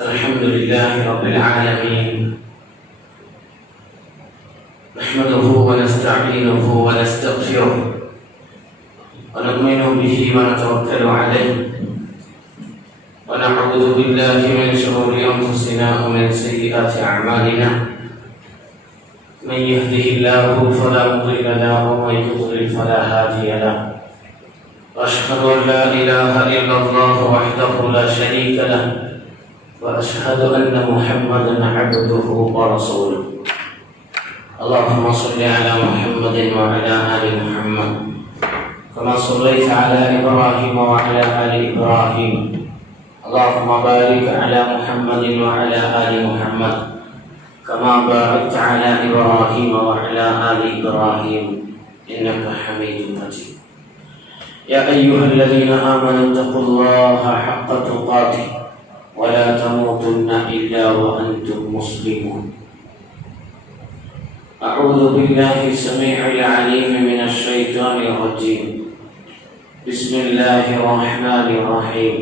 الحمد لله رب العالمين نحمده ونستعينه ونستغفره ونؤمن به ونتوكل عليه ونعوذ بالله من شرور أنفسنا ومن سيئات أعمالنا من يهده الله فلا مضل له ومن يضلل فلا هادي له وأشهد أن لا إله إلا الله وحده لا شريك له وأشهد أن محمدا عبده ورسوله اللهم صل على محمد وعلى آل محمد كما صليت على إبراهيم وعلى آل إبراهيم اللهم بارك على محمد وعلى آل محمد كما باركت على إبراهيم وعلى آل إبراهيم إنك حميد مجيد يا أيها الذين آمنوا اتقوا الله حق تقاته ولا تموتن إلا وأنتم مسلمون أعوذ بالله السميع العليم من الشيطان الرجيم بسم الله الرحمن الرحيم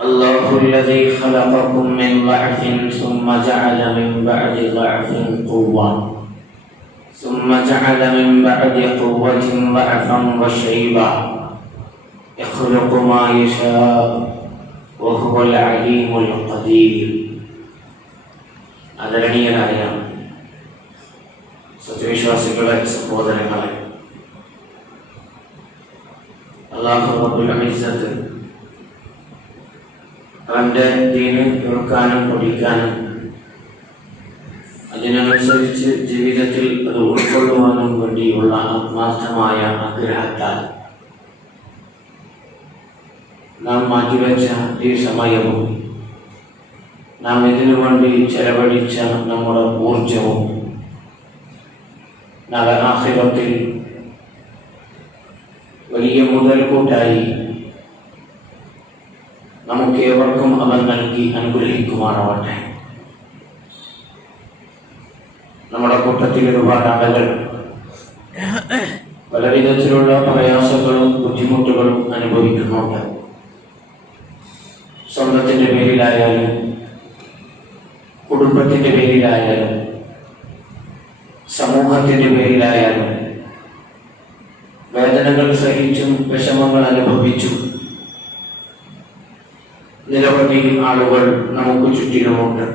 الله الذي خلقكم من ضعف ثم جعل من بعد ضعف قوة ثم جعل من بعد قوة ضعفا وشيبا يخلق ما يشاء وهو العليم القدير ആദരണീയരായ സത്യവിശ്വാസികളെ സഹോദരങ്ങളെ, അല്ലാഹു റബ്ബുൽ ഇസ്സത്ത് അവന്റെ ദീന് കേൾക്കാനും പഠിക്കാനും അതിനനുസരിച്ച് ജീവിതത്തിൽ അത് ഉൾക്കൊള്ളുവാനും വേണ്ടിയുള്ള ആത്മാർത്ഥമായ ആഗ്രഹത്താൽ നാം മാറ്റിവെച്ച ഈ സമയവും നാം ഇതിനു വേണ്ടി ചെലവഴിച്ച നമ്മുടെ ഊർജവും നാളെ ആഖിറത്തിൽ വലിയ മുതൽക്കൂട്ടായി നമുക്ക് ഏവർക്കും അവൻ നൽകി അനുഗ്രഹിക്കുമാറാവട്ടെ. നമ്മുടെ കൂട്ടത്തിൽ ഒരുപാട് ആളുകൾ പല വിധത്തിലുള്ള പ്രയാസങ്ങളും ബുദ്ധിമുട്ടുകളും അനുഭവിക്കുന്നുണ്ട്. സ്വന്തത്തിന്റെ പേരിലായാലും കുടുംബത്തിന്റെ പേരിലായാലും സമൂഹത്തിന്റെ പേരിലായാലും വേദനകൾ സഹിച്ചും വിഷമങ്ങൾ അനുഭവിച്ചും നിരവധി ആളുകൾ നമുക്ക് ചുറ്റിലുമുണ്ട്.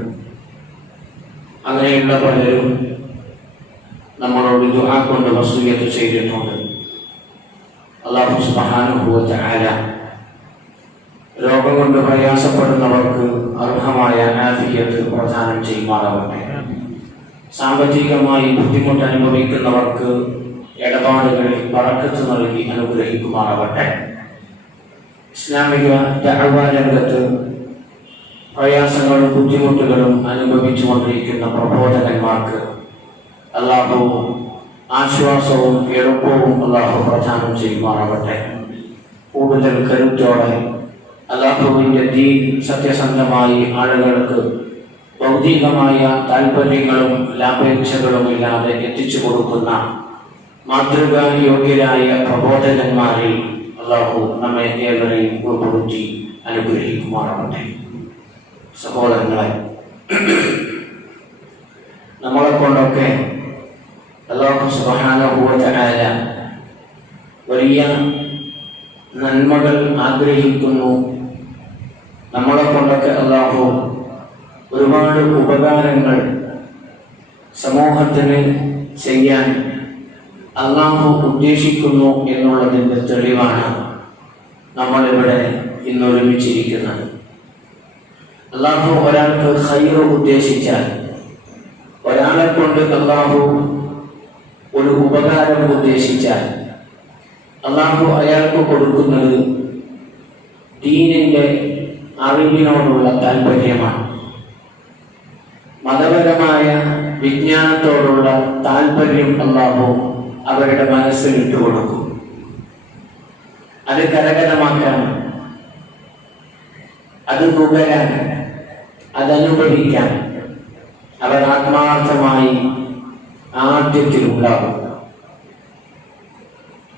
അങ്ങനെയുള്ള പലരും നമ്മളോട് ദുആ കൊണ്ട് വസിയ്യത്ത് ചെയ്തിട്ടുണ്ട്. അല്ലാഹു സുബ്ഹാനഹു വ തആല രോഗം കൊണ്ട് പ്രയാസപ്പെടുന്നവർക്ക് അർഹമായ ആഫിയത്ത് പ്രദാനം ചെയ്യുമാറാവട്ടെ. സാമ്പത്തികമായി ബുദ്ധിമുട്ട് അനുഭവിക്കുന്നവർക്ക് ഇടപാടുകളിൽ ബറക്കത്ത് നൽകി അനുഗ്രഹിക്കുമാറാവട്ടെ. ഇസ്ലാമിക ദഅവ രംഗത്ത് പ്രയാസങ്ങളും ബുദ്ധിമുട്ടുകളും അനുഭവിച്ചു കൊണ്ടിരിക്കുന്ന പ്രബോധകന്മാർക്ക് അല്ലാഹു ആശ്വാസവും എളുപ്പവും അല്ലാഹു പ്രദാനം ചെയ്യുമാറാവട്ടെ. കൂടുതൽ കരുത്തോടെ അല്ലാഹുവിന്റെ ദീൻ സത്യസന്ധമായി ആളുകൾക്ക് ഭൗതികമായ താല്പര്യങ്ങളും ലാഭേച്ഛകളും ഇല്ലാതെ എത്തിച്ചു കൊടുക്കുന്ന മാതൃകാ യോഗ്യരായ പ്രബോധകന്മാരിൽ അല്ലാഹു നമ്മെ ഏവരെയും ഉൾപ്പെടുത്തി അനുഗ്രഹിക്കുമാറാവട്ടെ. സഹോദരങ്ങളെ, നമ്മളെ കൊണ്ടൊക്കെ അല്ലാഹു സുബ്ഹാനഹു വ തആല വലിയ നന്മകൾ ആഗ്രഹിക്കുന്നു. നമ്മളെ കൊണ്ടൊക്കെ അല്ലാഹു ഒരുപാട് ഉപകാരങ്ങൾ സമൂഹത്തിന് ചെയ്യാൻ അല്ലാഹു ഉദ്ദേശിക്കുന്നു എന്നുള്ളതിൻ്റെ തെളിവാണ് നമ്മളിവിടെ ഇന്നൊരുമിച്ചിരിക്കുന്നത്. അല്ലാഹു ഒരാൾക്ക് ഖൈർ ഉദ്ദേശിച്ചാൽ, ഒരാളെ കൊണ്ട് അല്ലാഹു ഒരു ഉപകാരം ഉദ്ദേശിച്ചാൽ അല്ലാഹു അയാൾക്ക് കൊടുക്കുന്നത് ദീനിന്റെ അറിവിനോടുള്ള താല്പര്യമാണ്. മതപരമായ വിജ്ഞാനത്തോടുള്ള താല്പര്യം അല്ലാഹു അവരുടെ മനസ്സിൽ ഇട്ടുകൊടുക്കും. അത് കരകരമാക്കാൻ, അത് നുകരാൻ, അതനുഭവിക്കാൻ അവർ ആത്മാർത്ഥമായി ആദ്യത്തിൽ ഉണ്ടാകും.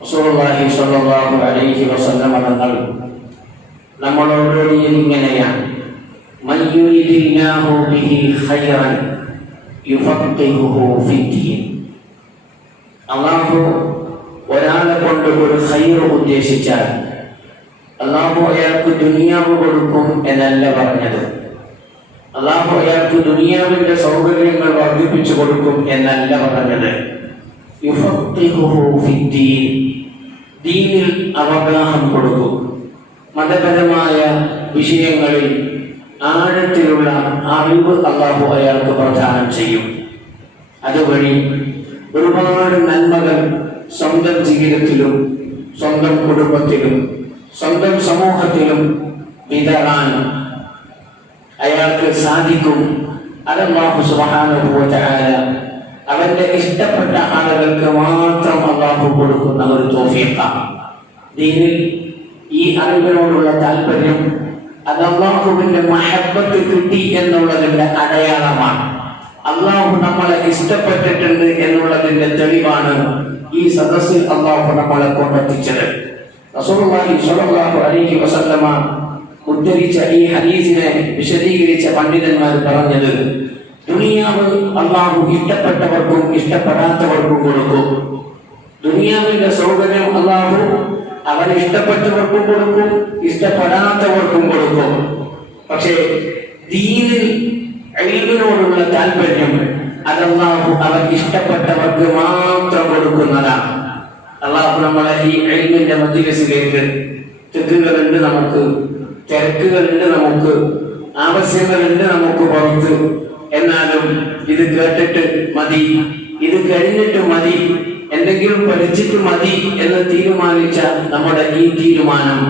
റസൂലുള്ളാഹി സ്വല്ലല്ലാഹു അലൈഹി വസല്ലം തങ്ങൾ നമ്മളോട് ഇങ്ങനെയാണ്, മയ്യുരിദില്ലാഹു ബിഹി ഖൈറൻ യുഫഖിഹുഹു ഫിദ്ദീൻ. അല്ലാഹു ഒരാളെ കൊണ്ട് ഒരു ഖൈർ ഉദ്ദേശിച്ചാൽ അല്ലാഹു അയാൾക്ക് ദുനിയാവ് കൊടുക്കും എന്നല്ല പറഞ്ഞത്. അല്ലാഹു അയാൾക്ക് ദുനിയാവിന്റെ സൗകര്യങ്ങൾ വർദ്ധിപ്പിച്ചു കൊടുക്കും എന്നല്ല പറഞ്ഞത്. യുഫഖിഹുഹു ഫിദ്ദീൻ, ദീനിൽ അവഗാഹം കൊടുക്കും. മതപരമായ വിഷയങ്ങളിൽ ആഴത്തിലുള്ള അറിവ് അല്ലാഹു അയാൾക്ക് പ്രദാനം ചെയ്യും. അതുവഴി ഒരുപാട് നന്മകൾ സ്വന്തം ജീവിതത്തിലും സ്വന്തം കുടുംബത്തിലും സ്വന്തം സമൂഹത്തിലും വിതറാൻ അയാൾക്ക് സാധിക്കും. അത് അല്ലാഹു സുബ്ഹാനഹു വ തആല അവന്റെ ഇഷ്ടപ്പെട്ട ആളുകൾക്ക് മാത്രം അല്ലാഹു കൊടുക്കുന്ന ഒരു തൗഫീഖാണ്. ദീനിൽ ഈ അറിവിനോടുള്ള താല്പര്യം അത് അല്ലാഹുവിന്റെ മഹബ്ബത്ത് കിട്ടി എന്നുള്ളതിന്റെ അടയാളമാണ്. അല്ലാഹു നമ്മളെ ഇഷ്ടപ്പെട്ടിട്ടുണ്ട് എന്നുള്ളതിന്റെ തെളിവാണ് ഈ സദസ്സിൽ അല്ലാഹു നമ്മളെ കൊണ്ടെത്തിച്ചത്. റസൂലുള്ളാഹി സ്വല്ലല്ലാഹു അലൈഹി വസല്ലമ ഉദ്ധരിച്ച ഈ ഹദീസിനെ വിശദീകരിച്ച പണ്ഡിതന്മാർ പറഞ്ഞത്, ദുനിയാവ് അല്ലാഹു ഇഷ്ടപ്പെട്ടവർക്കും ഇഷ്ടപ്പെടാത്തവർക്കും കൊടുക്കും. ദുനിയാവിന്റെ സൗകര്യം അല്ലാഹു അവന് ഇഷ്ടപ്പെട്ടവർക്കും കൊടുക്കും, ഇഷ്ടപ്പെടാത്തവർക്കും കൊടുക്കും. പക്ഷേ ദീനിൽ ഇൽമിനോടുള്ള താല്പര്യം അത് അല്ലാഹു അവൻ ഇഷ്ടപ്പെട്ടവർക്ക് മാത്രം കൊടുക്കുന്നതാണ്. അല്ലാഹു നമ്മളെ ഈ ഇൽമിന്റെ മജ്‌ലിസിലേക്ക്, തെറ്റുകളുണ്ട് നമുക്ക്, തിരക്കുകളുണ്ട് നമുക്ക്, ആവശ്യങ്ങളുണ്ട് നമുക്ക് പുറത്ത്, എന്നാലും ഇത് കേട്ടിട്ട് മതി, ഇത് കഴിഞ്ഞിട്ട് മതി, എന്തെങ്കിലും പഠിച്ചിട്ട് മതി എന്ന് തീരുമാനിച്ച നമ്മുടെ ഈ തീരുമാനം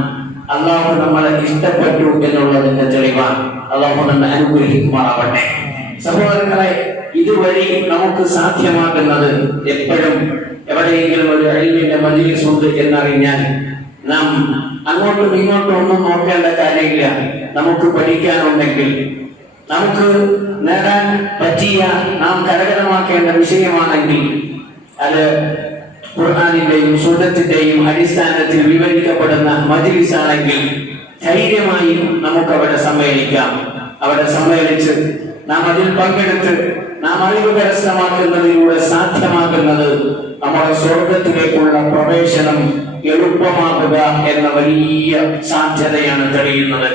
അല്ലാഹു നമ്മളെ ഇഷ്ടപ്പെട്ടു എന്നുള്ളതിന്റെ തെളിവാണ്. അല്ലാഹു നമ്മെ അനുഗ്രഹിക്കുമാറാവട്ടെ. സഹോദരങ്ങളെ, ഇതുവഴി നമുക്ക് സാധ്യമാകുന്നത് എപ്പോഴും എവിടെയെങ്കിലും ഒരു ഇൽമിന്റെ മജ്‌ലിസ് ഉണ്ട് എന്നറിഞ്ഞാൽ നാം അങ്ങോട്ടും ഇങ്ങോട്ടും ഒന്നും നോക്കേണ്ട കാര്യമില്ല. നമുക്ക് പഠിക്കാനുണ്ടെങ്കിൽ, നമുക്ക് നേടാൻ പറ്റിയ, നാം കരകരമാക്കേണ്ട വിഷയമാണെങ്കിൽ അത് ഖുർആനിന്റെയും സുന്നത്തിന്റെയും അടിസ്ഥാനത്തിൽ വിവരിക്കപ്പെടുന്ന മജ്‌ലിസ് ആണെങ്കിൽ ധൈര്യമായി നമുക്ക് അവിടെ സമ്മേളിക്കാം. അവിടെ സമ്മേളിച്ച് നാം അതിൽ പങ്കെടുത്ത് നാം അറിവ് കരസ്ഥമാക്കുന്നതിലൂടെ സാധ്യമാകുന്നത് നമ്മുടെ സ്വർഗത്തിലേക്കുള്ള പ്രവേശനം എളുപ്പമാക്കുക എന്ന വലിയ സാധ്യതയാണ് തെളിയുന്നത്.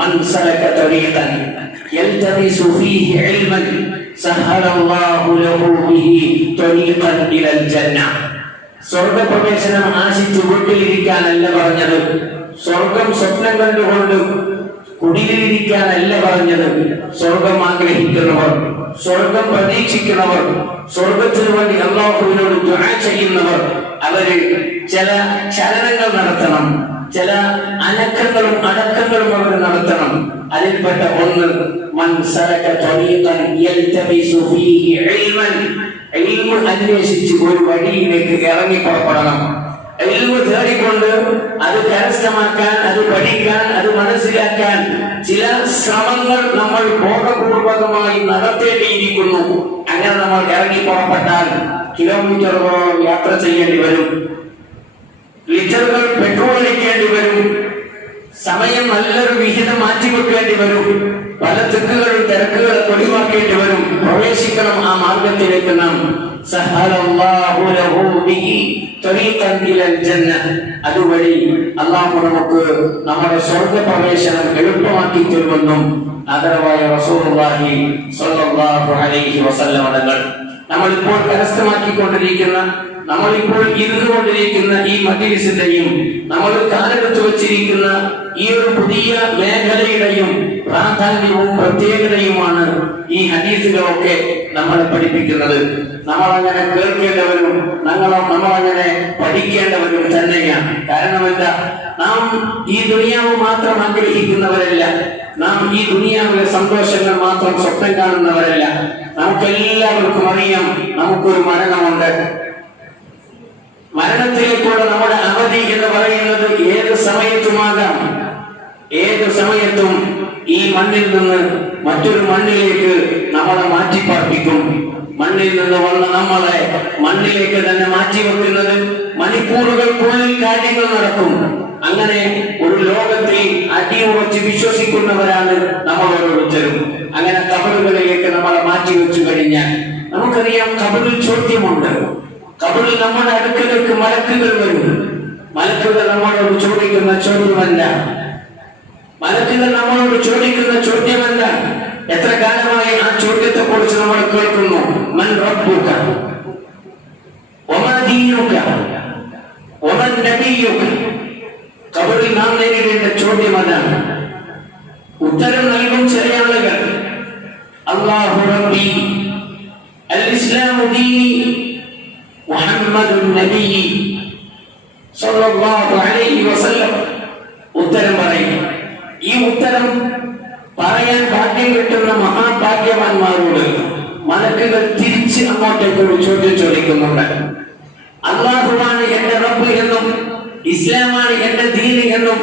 മൻ സലക തരീഖൻ യൽതമിസു ഫീഹി ഇൽമൻ സഹലല്ലാഹു ലഹു ബിഹി തരീഖൻ ഇലൽ ജന്ന. സ്വർഗപ്രവേശനം ആശിച്ച് വീട്ടിലിരിക്കാനല്ല പറഞ്ഞത്, സ്വർഗം സ്വപ്നം കണ്ടുകൊണ്ട് കുടിലിരിക്കാനല്ല പറഞ്ഞത്. സ്വർഗം ആഗ്രഹിക്കുന്നവർ, സ്വർഗം പ്രതീക്ഷിക്കുന്നവർ, സ്വർഗത്തിനു വേണ്ടി അല്ലാഹുവിനോട് ദുആ ചെയ്യുന്നവർ, അവര് ചില ചലനങ്ങൾ നടത്തണം, ചില അനക്കങ്ങളും അടക്കങ്ങളും അവർ നടത്തണം. അതിൽപ്പെട്ട ഒന്ന്, മൻ സലക തരീഖൻ യൽതമിസു ഫീഹി ഇൽമൻ, ഇൽമു അന്വേഷിച്ച് ഒരു വഴിയിലേക്ക് ഇറങ്ങി പുറപ്പെടണം. ഇൽമു തേടിക്കൊണ്ട് അത് കരസ്ഥമാക്കാൻ, അത് പഠിക്കാൻ, അത് മനസ്സിലാക്കാൻ ചില ശ്രമങ്ങൾ നമ്മൾ ബോധപൂർവകമായി നടത്തേണ്ടിയിരിക്കുന്നു. അങ്ങനെ നമ്മൾ ഇറങ്ങി പുറപ്പെട്ടാൽ കിലോമീറ്ററുകളോളം യാത്ര ചെയ്യേണ്ടി വരും, ലിറ്ററുകൾ പെട്രോൾ അടിക്കേണ്ടി വരും, സമയം നല്ലൊരു വിഹിതം മാറ്റിവെക്കേണ്ടി വരും, പല തിക്കുകളും തിരക്കുകളും ഒഴിവാക്കേണ്ടി വരും. പ്രവേശിക്കണം ആ മാർഗത്തിലേക്ക് നാം. സഹലല്ലാഹു ലഹു ബിഹി തരീഖൻ ഇലൽ ജന്ന. അതുവഴി അല്ലാഹു നമുക്ക് നമ്മുടെ സ്വർഗ്ഗ പ്രവേശനം എളുപ്പമാക്കി തരുമെന്നും ആദരവായ റസൂലുള്ളാഹി സ്വല്ലല്ലാഹു അലൈഹി വസല്ലം തങ്ങൾ നമ്മളിപ്പോൾ കരസ്ഥമാക്കിക്കൊണ്ടിരിക്കുന്ന, നമ്മളിപ്പോൾ ഇരുന്നുകൊണ്ടിരിക്കുന്ന ഈ മജ്‌ലിസിന്റെയും നമ്മൾ കാലെടുത്ത് വച്ചിരിക്കുന്ന ഈ ഒരു പുതിയ മേഖലയുടെയും പ്രാധാന്യവും പ്രത്യേകതയുമാണ് ഈ ഹദീസുകളൊക്കെ നമ്മളെ പഠിപ്പിക്കുന്നത്. നമ്മളങ്ങനെ കേൾക്കേണ്ടവരും നമ്മളങ്ങനെ പഠിക്കേണ്ടവരും തന്നെയാണ്. കാരണം എന്താ, നാം ഈ ദുനിയാവ് മാത്രം ആഗ്രഹിക്കുന്നവരല്ല, നാം ഈ ദുനിയാവിലെ സന്തോഷങ്ങൾ മാത്രം സ്വപ്നം കാണുന്നവരല്ല. നമുക്കെല്ലാവർക്കും അറിയാം, നമുക്കൊരു മരണമുണ്ട്. മരണത്തിലേക്കുള്ള നമ്മുടെ അവധി എന്ന് പറയുന്നത് ഏത് സമയത്തുമാകാം. ഏത് സമയത്തും ഈ മണ്ണിൽ നിന്ന് മറ്റൊരു മണ്ണിലേക്ക് നമ്മളെ മാറ്റിപ്പാർപ്പിക്കും. മണ്ണിൽ നിന്ന് വന്ന നമ്മളെ മണ്ണിലേക്ക് തന്നെ മാറ്റിവെക്കുന്നത് മണിക്കൂറുകൾക്കുള്ളിൽ കാര്യങ്ങൾ നടക്കും. അങ്ങനെ ഒരു ലോകത്തിൽ അടിയുറച്ച് വിശ്വസിക്കുന്നവരാണ് നമ്മൾ ഓരോരുത്തരും. അങ്ങനെ ഖബറുകളിലേക്ക് നമ്മളെ മാറ്റി വെച്ചു കഴിഞ്ഞാൽ നമുക്കറിയാം ഖബറിൽ ചോദ്യമുണ്ട്. ഖബറിൽ നമ്മുടെ അടുക്കലേക്ക് മലക്കുകൾ വരും. മലക്കുകൾ നമ്മളോട് ചോദിക്കുന്ന ചോദ്യമല്ല, മലക്കുകൾ നമ്മളോട് ചോദിക്കുന്ന ചോദ്യമല്ല. എത്ര കാലമായി ആ ചോദ്യത്തെ കുറിച്ച് നമ്മൾ കേൾക്കുന്നു. മൻ റബ്ബുക വമാ ദീനുക വമൻ നബിയുക. ഖബറിൽ നാം നേരിടേണ്ട ചോദ്യം അതാണ്. ഉത്തരം നൽകും ചില ആളുകൾ, അല്ലാഹു റബ്ബി അൽ ഇസ്ലാമു ദീനി മുഹമ്മദുൻ നബി സല്ലല്ലാഹു അലൈഹി വസല്ലം. ഉത്തരം പറയും. ഈ ഉത്തരം പറയാൻ ഭാഗ്യം കിട്ടുന്ന മഹാഭാഗ്യവാന്മാരോട് മലക്കുകൾ തിരിച്ച് അങ്ങോട്ടേക്ക് ഒരു ചോദ്യം ചോദിക്കുന്നുണ്ട്. അല്ലാഹുവാണ് എന്റെ റബ്ബ് എന്നും ഇസ്ലാമാണ് എന്റെ ദീന് എന്നും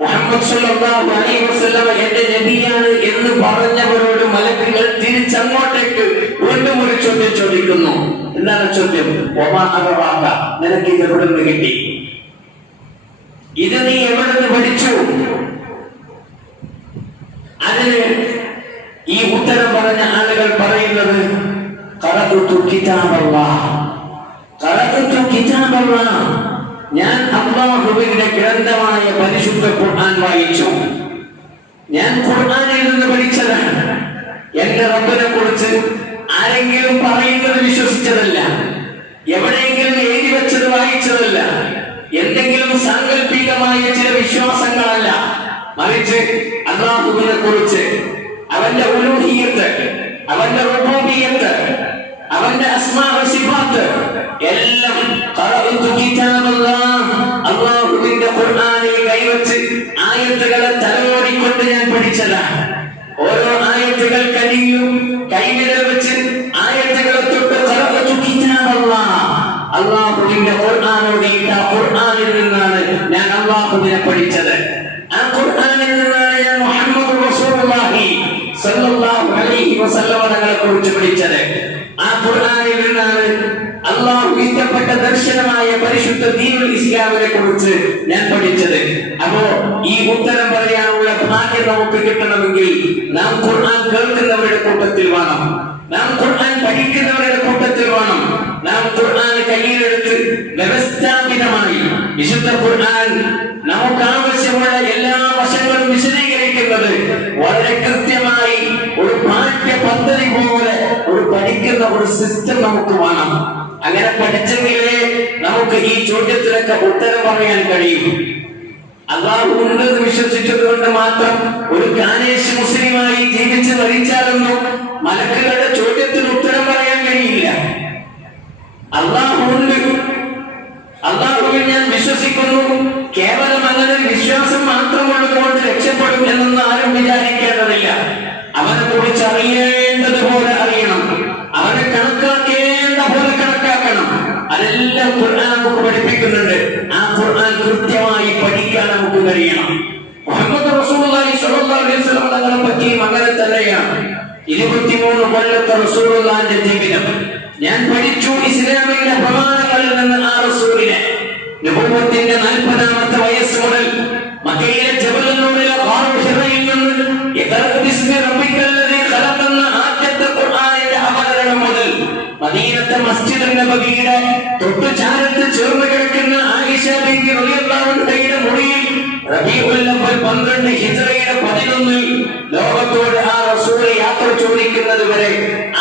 മുഹമ്മദ് സല്ലല്ലാഹു അലൈഹി വസല്ലം എന്റെ നബിയാണ് എന്ന് പറഞ്ഞവരോട് മലക്കുകൾ തിരിച്ചങ്ങോട്ടേക്ക് വീണ്ടും ഒരു ചോദ്യം ചോദിക്കുന്നു. എന്താണ് ചോദ്യം? വമാ അദറാക, നിനക്ക് ഇത് എവിടെ നിന്ന് കിട്ടി? ഇത് നീ എവിടെ നിന്ന് പഠിച്ചു? അതിന് ഈ ഉത്തരം പറഞ്ഞ ആളുകൾ പറയുന്നത്, ഖറഅതു കിതാബല്ലാഹ്, ഖറഅതു കിതാബല്ലാഹ്, ഞാൻ അല്ലാഹുവിന്റെ ഗ്രന്ഥമായ പരിശുദ്ധ ഖുർആൻ വായിച്ചു. ഞാൻ ഖുർആനിൽ നിന്ന് പഠിച്ചതാണ്. എന്റെ റബ്ബിനെ കുറിച്ച് ആരെങ്കിലും പറയുന്നത് വിശ്വസിച്ചതല്ല, എവിടെയെങ്കിലും എഴുതി വെച്ചത് വായിച്ചതല്ല, എന്തെങ്കിലും സാങ്കല്പികമായ ചില വിശ്വാസങ്ങളല്ല. മറിച്ച് അല്ലാഹുവിനെ കുറിച്ച്, അവന്റെ ഉലൂഹിയത്ത്, അവന്റെ റുബൂബിയത്ത്, അവന്റെ അസ്മാ വ സിഫാത്ത് എല്ലാം ഖറഅതു കിതാബല്ലാഹ്, അല്ലാഹുവിന്റെ ഖുർആനിൽ കൈവച്ച് ആയത്തുകളെ തലോടിക്കൊണ്ട് ഞാൻ പഠിച്ചതാണ്. ഓരോ ആയത്തുകൾ കനിയും കൈവിരൽ വെച്ച് ആയത്തുകളെ തൊട്ട് ഖറഅതു കിതാബല്ലാഹ്, അല്ലാഹുവിന്റെ ഖുർആനോടിയിട്ട ഖുർആനിൽ നിന്നാണ് ഞാൻ അല്ലാഹുവിനെ പഠിച്ചത്. ആ ഖുർആനിൽ നിന്നാണ് ഞാൻ മുഹമ്മദ് റസൂലുള്ളാഹി സല്ലല്ലാഹു അലൈഹി വസല്ലം തങ്ങളെ കുറിച്ച് പഠിച്ചത്. ആ ഖുർആനിൽ നിന്നാണ് അല്ലാഹു ഇഷ്ടപ്പെട്ട ദർശനമായ പരിശുദ്ധ ദീനുൽ ഇസ്ലാമിനെ കുറിച്ച് ഞാൻ പഠിച്ചത്. അപ്പോ ഈ ഉത്തരം പറയാനുള്ള ഭാഗ്യം നമുക്ക് കിട്ടണമെങ്കിൽ നാം ഖുർആൻ കേൾക്കുന്നവരുടെ കൂട്ടത്തിൽ വേണം, നാം ഖുർആൻ പഠിക്കുന്നവരുടെ കൂട്ടത്തിൽ വേണം. നാം ഖുർആൻ കയ്യിലെടുത്ത് വ്യവസ്ഥാപിതമായി വിശുദ്ധ ഖുർആൻ നമുക്ക് ആവശ്യമുള്ള എല്ലാ വശങ്ങളും വിശദീകരിക്കുന്നത് വളരെ കൃത്യമായി ഒരു പാഠ്യ പദ്ധതി പോലെ ഒരു പഠിക്കുന്ന ഒരു സിസ്റ്റം നമുക്ക് വേണം. അങ്ങനെ പഠിച്ചെങ്കിലേ നമുക്ക് ഈ ചോദ്യത്തിനൊക്കെ ഉത്തരം പറയാൻ കഴിയും. അല്ലാഹു ഉണ്ടെന്ന് വിശ്വസിച്ചത് കൊണ്ട് മാത്രം ഒരു കാനേശ് മുസ്ലിമായി ജീവിച്ച് മരിച്ചാലൊന്നും മലക്കുകളുടെ ചോദ്യത്തിന് ഉത്തരം പറയാൻ കഴിയില്ല. അല്ലാഹു ഉണ്ട്, അല്ലാഹുവിൽ ഞാൻ വിശ്വസിക്കുന്നു, കേവലം അങ്ങനെ വിശ്വാസം മാത്രമുള്ളതുകൊണ്ട് രക്ഷപ്പെടും എന്നൊന്നും ആരും വിചാരിക്കേണ്ടതില്ല. അവനെ കുറിച്ച് അറിയേണ്ടതുപോലെ അറിയണം, അവനെ കണക്കാക്കേണ്ട പോലെ കണക്കാക്കണം. അതെല്ലാം ഖുർആൻ നമുക്ക് പഠിപ്പിക്കുന്നുണ്ട്. ആ ഖുർആൻ കൃത്യമായി പഠിക്കാൻ നമുക്ക് കഴിയണം. മുഹമ്മദ് റസൂലുള്ളാഹി സ്വല്ലല്ലാഹു അലൈഹി വസല്ലം തങ്ങളെ പറ്റിയും അങ്ങനെ തന്നെയാണ്. 23 കൊല്ലത്തെ റസൂലുള്ളാഹിന്റെ ജീവിതം ഞാൻ പഠിച്ചു. ഇസ്ലാമിന്റെ പ്രമാണങ്ങളിൽ നിന്ന് ആ റസൂലിനെ നബുവത്തിന്റെ 40ാമത്തെ വയസ്സ് മുതൽ മക്കയിലെ ജബൽ നൂറിലെ ഹിറയിൽ നിന്ന് ഖലഖെന്ന ആദ്യത്തെ ഖുർആനിന്റെ അവതരണം മുതൽ മദീനത്തെ മസ്ജിദ് നബവിയുടെ തൊട്ടു ചാരത്ത് ചേർന്ന് കിടക്കുന്ന ആയിഷ ബിബി റളിയല്ലാഹു അൻഹയുടെ മുറിയിൽ റബീഉൽ അവ്വൽ 12 ഹിജ്റയുടെ 11 ലോകത്തോട് ആ റസൂൽ യാത്ര ചോദിക്കുന്നത് വരെ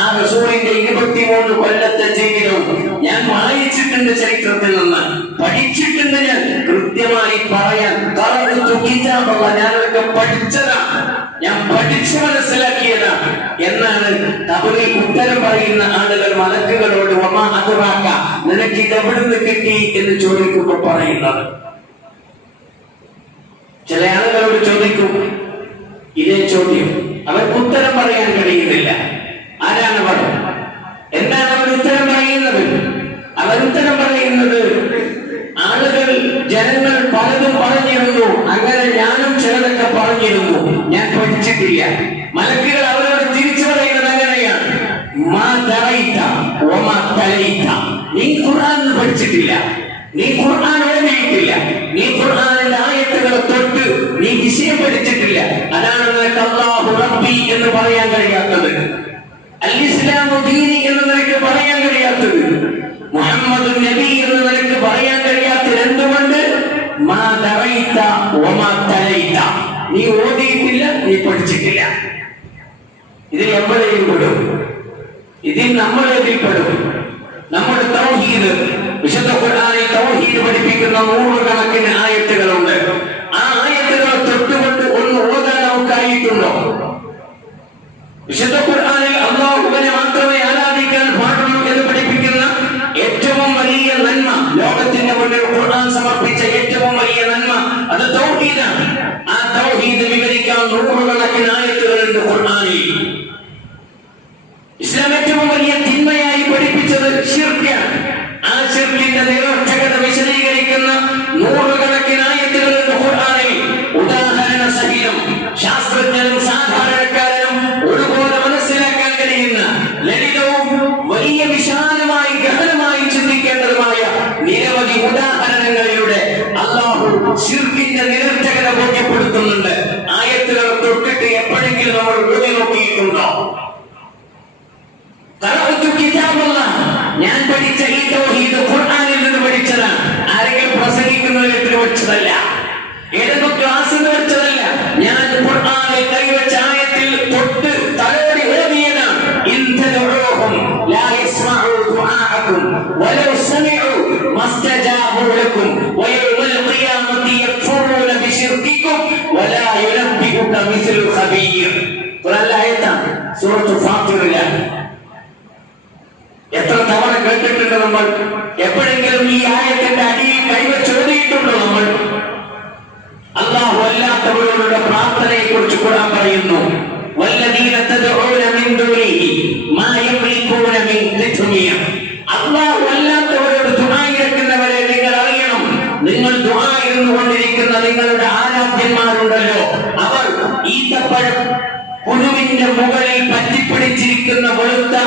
ആ റസൂലിന്റെ 23 കൊല്ലത്തെ ജീവിതം ഞാൻ വായിച്ചിട്ടുണ്ട്. ചരിത്രത്തിൽ നിന്ന് പഠിച്ചിട്ടുണ്ട്. ഞാൻ കൃത്യമായി പറയാൻ ഞാനൊക്കെ പഠിച്ചതാണ്, ഞാൻ പഠിച്ചു മനസ്സിലാക്കിയതാണ് എന്നാണ് ഖബറിൽ ഉത്തരം പറയുന്ന ആളുകൾ മലക്കുകളോട് വമാ അദ്റാക, നിനക്ക് ഇത് എവിടുന്ന് കിട്ടി എന്ന് ചോദിക്കുമ്പോൾ പറയുന്നത്. ചില ആളുകളോട് ചോദിക്കും ഇതേ ചോദ്യം, അവർക്ക് ഉത്തരം പറയാൻ കഴിയുന്നില്ല. ആരാണ് അവർ? എന്താണ് അവർ ഉത്തരം പറയുന്നത്? അവരുത്തരം പറയുന്നത് ആളുകൾ, ജനങ്ങൾ പലതും പറഞ്ഞിരുന്നു, അങ്ങനെ ഞാനും ചിലതൊക്കെ പറഞ്ഞിരുന്നു, ഞാൻ പഠിച്ചിട്ടില്ല. മലക്കുകൾ അവരോട് തിരിച്ചു പറയുന്നത് അങ്ങനെയാണ്, നീ ഖുർആൻ പഠിച്ചിട്ടില്ല, നീ ഖുർആൻ ഓതിയിട്ടില്ല, നീ ഖുർആനിന്റെ ആയത്തുകളെ തൊട്ട് നീ വിഷയം പഠിച്ചിട്ടില്ല. നീ ഓതിയിട്ടില്ല, നീ പഠിച്ചിട്ടില്ല. ഇതിൽ എവിടെയും പെടും, ഇതിൽ നമ്മളേതിൽ പെടും. നമ്മുടെ തൗഹീദ്, വിശുദ്ധ ഖുർആനിൽ തൗഹീദ് പഠിപ്പിക്കുന്ന 100 കണക്കിന് ആയത്തുകളുണ്ട്. ആ ആയത്തുകൾ തൊട്ടുകൊണ്ട് ഒന്ന് ഓതാൻ നമുക്കായിട്ടുണ്ടോ? വിശുദ്ധ ഖുർആനിൽ അല്ലാഹുവിനെ മാത്രമേ ആരാധിക്കാൻ പാടുള്ളൂ എന്ന് പഠിപ്പിക്കുന്ന ഏറ്റവും വലിയ നന്മ, ലോകത്തിന്റെ മുന്നിൽ ഖുർആൻ സമർപ്പിച്ച ഏറ്റവും വലിയ നന്മ അത് തൗഹീദാണ്. ആ തൗഹീദ് വിവരിക്കാൻ 100 കണക്കിന് ആയത്തുകളുണ്ട് ഖുർആനിൽ. ഇസ്ലാം ഏറ്റവും വലിയ തിന്മയായി പഠിപ്പിച്ചത് ശിർക്കാണ്. ആ ശിർക്കിന്റെ നിരർത്ഥകത വിശദീകരിക്കുന്ന 100 കണക്കിന് ആയത്തുകളുണ്ട് ഖുർആനിൽ. ഉദാഹരണ സഹിതം ശാസ്ത്രജ്ഞനും സാധാരണക്കാരനും ഒരുപോലെ മനസ്സിലാക്കാൻ കഴിയുന്ന ലളിതവും വലിയ വിശാലമായി ഗഹനമായി ചിന്തിക്കേണ്ടതുമായ നിരവധി ഉദാഹരണങ്ങളിലൂടെ അല്ലാഹു ശിർക്കിന്റെ നിരർത്ഥകത ബോധ്യപ്പെടുത്തുന്നുണ്ട്. ആയത്തുകൾ തൊട്ടിട്ട് എപ്പോഴെങ്കിലും നമ്മൾ ഓതി നോക്കിയിട്ടുണ്ടോ? ഞാൻ പഠിച്ച ഈ തൗഹീദ് ഖുർആനിൽ നിന്ന് പഠിച്ചതാണ്. ആരെങ്കിലും പ്രസംഗിക്കുന്നതിൽ പഠിച്ചതല്ല, ഏതൊക്കെ ക്ലാസ്സിൽ നിന്ന് പഠിച്ചതല്ല. ഞാൻ ഖുർആനിൽ കൈവച്ച ആയത്തിൽ തൊട്ട് തലോടി ഓതിയതാണ്. ഇൻ തദഉഹും ലാ യസ്മഉ ദുആഅകും വലൗ സമിഉ മസ്തജാബു ലക്കും വയൗമൽ ഖിയാമത്തി യക്ഫുറൂന ബിശിർകികും വലാ യുനബ്ബിഉക മിസ്ലു ഖബീർ. ഖുർആനിലെ ആയത്താണ്, സൂറത്തുൽ ഫാത്തിറിലാണ്. എത്ര തവണ കേട്ടിട്ടുണ്ട് നമ്മൾ? എപ്പോഴെങ്കിലും ഈ ആയത്തിന്റെ അടിയിൽ കൈവച്ചോതിയിട്ടുണ്ടോ നമ്മൾ? അല്ലാഹു അല്ലാത്തവരുടെ പ്രാർത്ഥനയെ കുറിച്ച് ഖുർആൻ പറയുന്നു, വല്ലദീന തദഊന മിൻ ദൂനിഹി മാ യംലികൂന മിൻ ഖിത്മിയ. അല്ലാഹു അല്ലാത്തവരോട് ദുആ ഇറക്കുന്നവരെ നിങ്ങൾ അറിയണം. നിങ്ങൾ ദുആ ഇരുന്നുകൊണ്ടിരിക്കുന്ന നിങ്ങളുടെ ആരാധ്യന്മാരുണ്ടല്ലോ, അവർ ഈത്തപ്പഴം കുരുവിന്റെ മുകളിൽ പറ്റിപ്പിടിച്ചിരിക്കുന്ന വെളുത്ത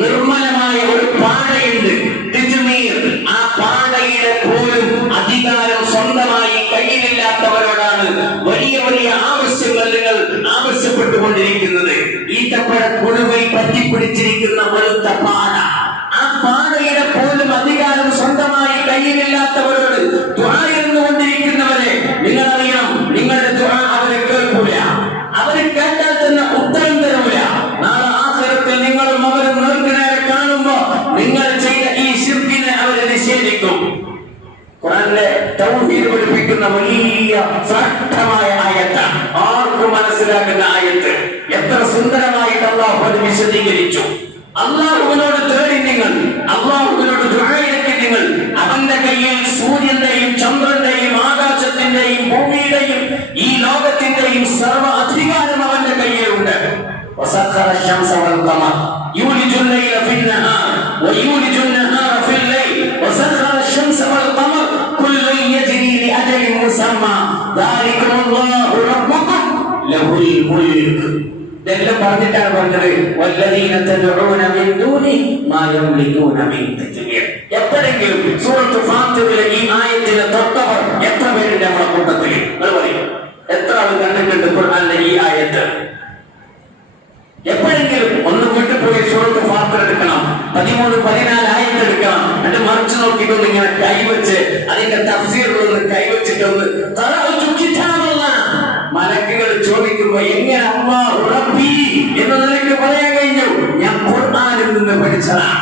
നിർമ്മലമായ ഒരു പാടയുണ്ട്, തിജ്മീർ. ആ പാടയുടെ പോലും അധികാരം സ്വന്തമായി കയ്യിലില്ലാത്തവരോടാണ് വലിയ വലിയ ആവശ്യങ്ങൾ നിങ്ങൾ ആവശ്യപ്പെട്ടുകൊണ്ടിരിക്കുന്നത്. ഈത്തപ്പഴ കുരുവിൽ പറ്റിപ്പിടിച്ചിരിക്കുന്ന വെളുത്ത പാട, ആ പാടയുടെ പോലും അധികാരം സ്വന്തമായി കയ്യിലില്ലാത്തവരോട് ദുആ ഇരുന്നുകൊണ്ടിരിക്കുന്നവരെ നിങ്ങൾ അറിയണം, നിങ്ങളുടെ ദുആ അവരെ കേൾക്കൂല. അവരെ കേട്ടാൽ തന്നെ ഉത്തരം തരൂല. നാളെ ആഖിറത്തിൽ നിങ്ങളും അവരും നേർക്കുനേരെ കാണുമ്പോ നിങ്ങൾ ചെയ്ത ഈ ശിർക്കിനെ അവരെ നിഷേധിക്കും. ഖുർആനിലെ തൗഹീദ് പഠിപ്പിക്കുന്ന വലിയ ശ്രദ്ധമായ ആയത്താണ്, ആർക്കും മനസ്സിലാക്കുന്ന ആയത്ത്. എത്ര സുന്ദരമായിട്ട് അല്ലാഹു അത് വിശദീകരിച്ചു. അല്ലാഹുവിനോട് തേടി നിങ്ങൾ, അല്ലാഹുവിനോട് ദുആ ഇറക്കി നിങ്ങൾ. അവന്റെ കയ്യിൽ സൂര്യന്റെയും ചന്ദ്രന്റെയും ആകാശത്തിന്റെയും ഭൂമിയുടെയും ഈ ലോകത്തിന്റെയും സർവ്വ അധികാരം അവന്റെ കയ്യിലുണ്ട്. وسخر الشمس والقمر يولج الليل في النهار ويولج النهار في الليل وسخر الشمس والقمر كل يجري لأجل مسمى ذلكم الله ربكم له الملك. ഇതെല്ലാം പറഞ്ഞിട്ടാണ് പറഞ്ഞത് വല്ലദീന തദഊന മിൻ ദൂനി മാ യംലികൂന മിൻ ഖിത്മിർ. എപ്പോഴെങ്കിലും സൂറത്തുൽ ഫാത്തിറിലെ ഈ ആയത്തിനെ തൊട്ടവർ എത്ര പേരുണ്ട് നമ്മുടെ കൂട്ടത്തിൽ? നിങ്ങൾ പറയും, എത്ര ആൾ കണ്ടിട്ടുണ്ട് ഖുർആനിലെ ഈ ആയത്ത്? എപ്പോഴെങ്കിലും ഒന്ന് വീട്ടിൽ പോയി സൂറത്തുൽ ഫാത്തിർ എടുക്കണം, 13-14 ആയത്ത് എടുക്കണം, എന്നിട്ട് മറിച്ച് നോക്കിയിട്ടൊന്ന് ഇങ്ങനെ കൈവച്ച് അതിന്റെ തഫ്സീറിലൊന്ന് കൈവച്ചിട്ടൊന്ന് മലക്കുകൾ ചോദിക്കുമ്പോ എങ്ങനെ അല്ലാഹു റബ്ബി എന്ന് നിനക്ക് പറയാൻ കഴിഞ്ഞു? ഞാൻ ഖുർആനിൽ നിന്ന് പഠിച്ചതാണ്,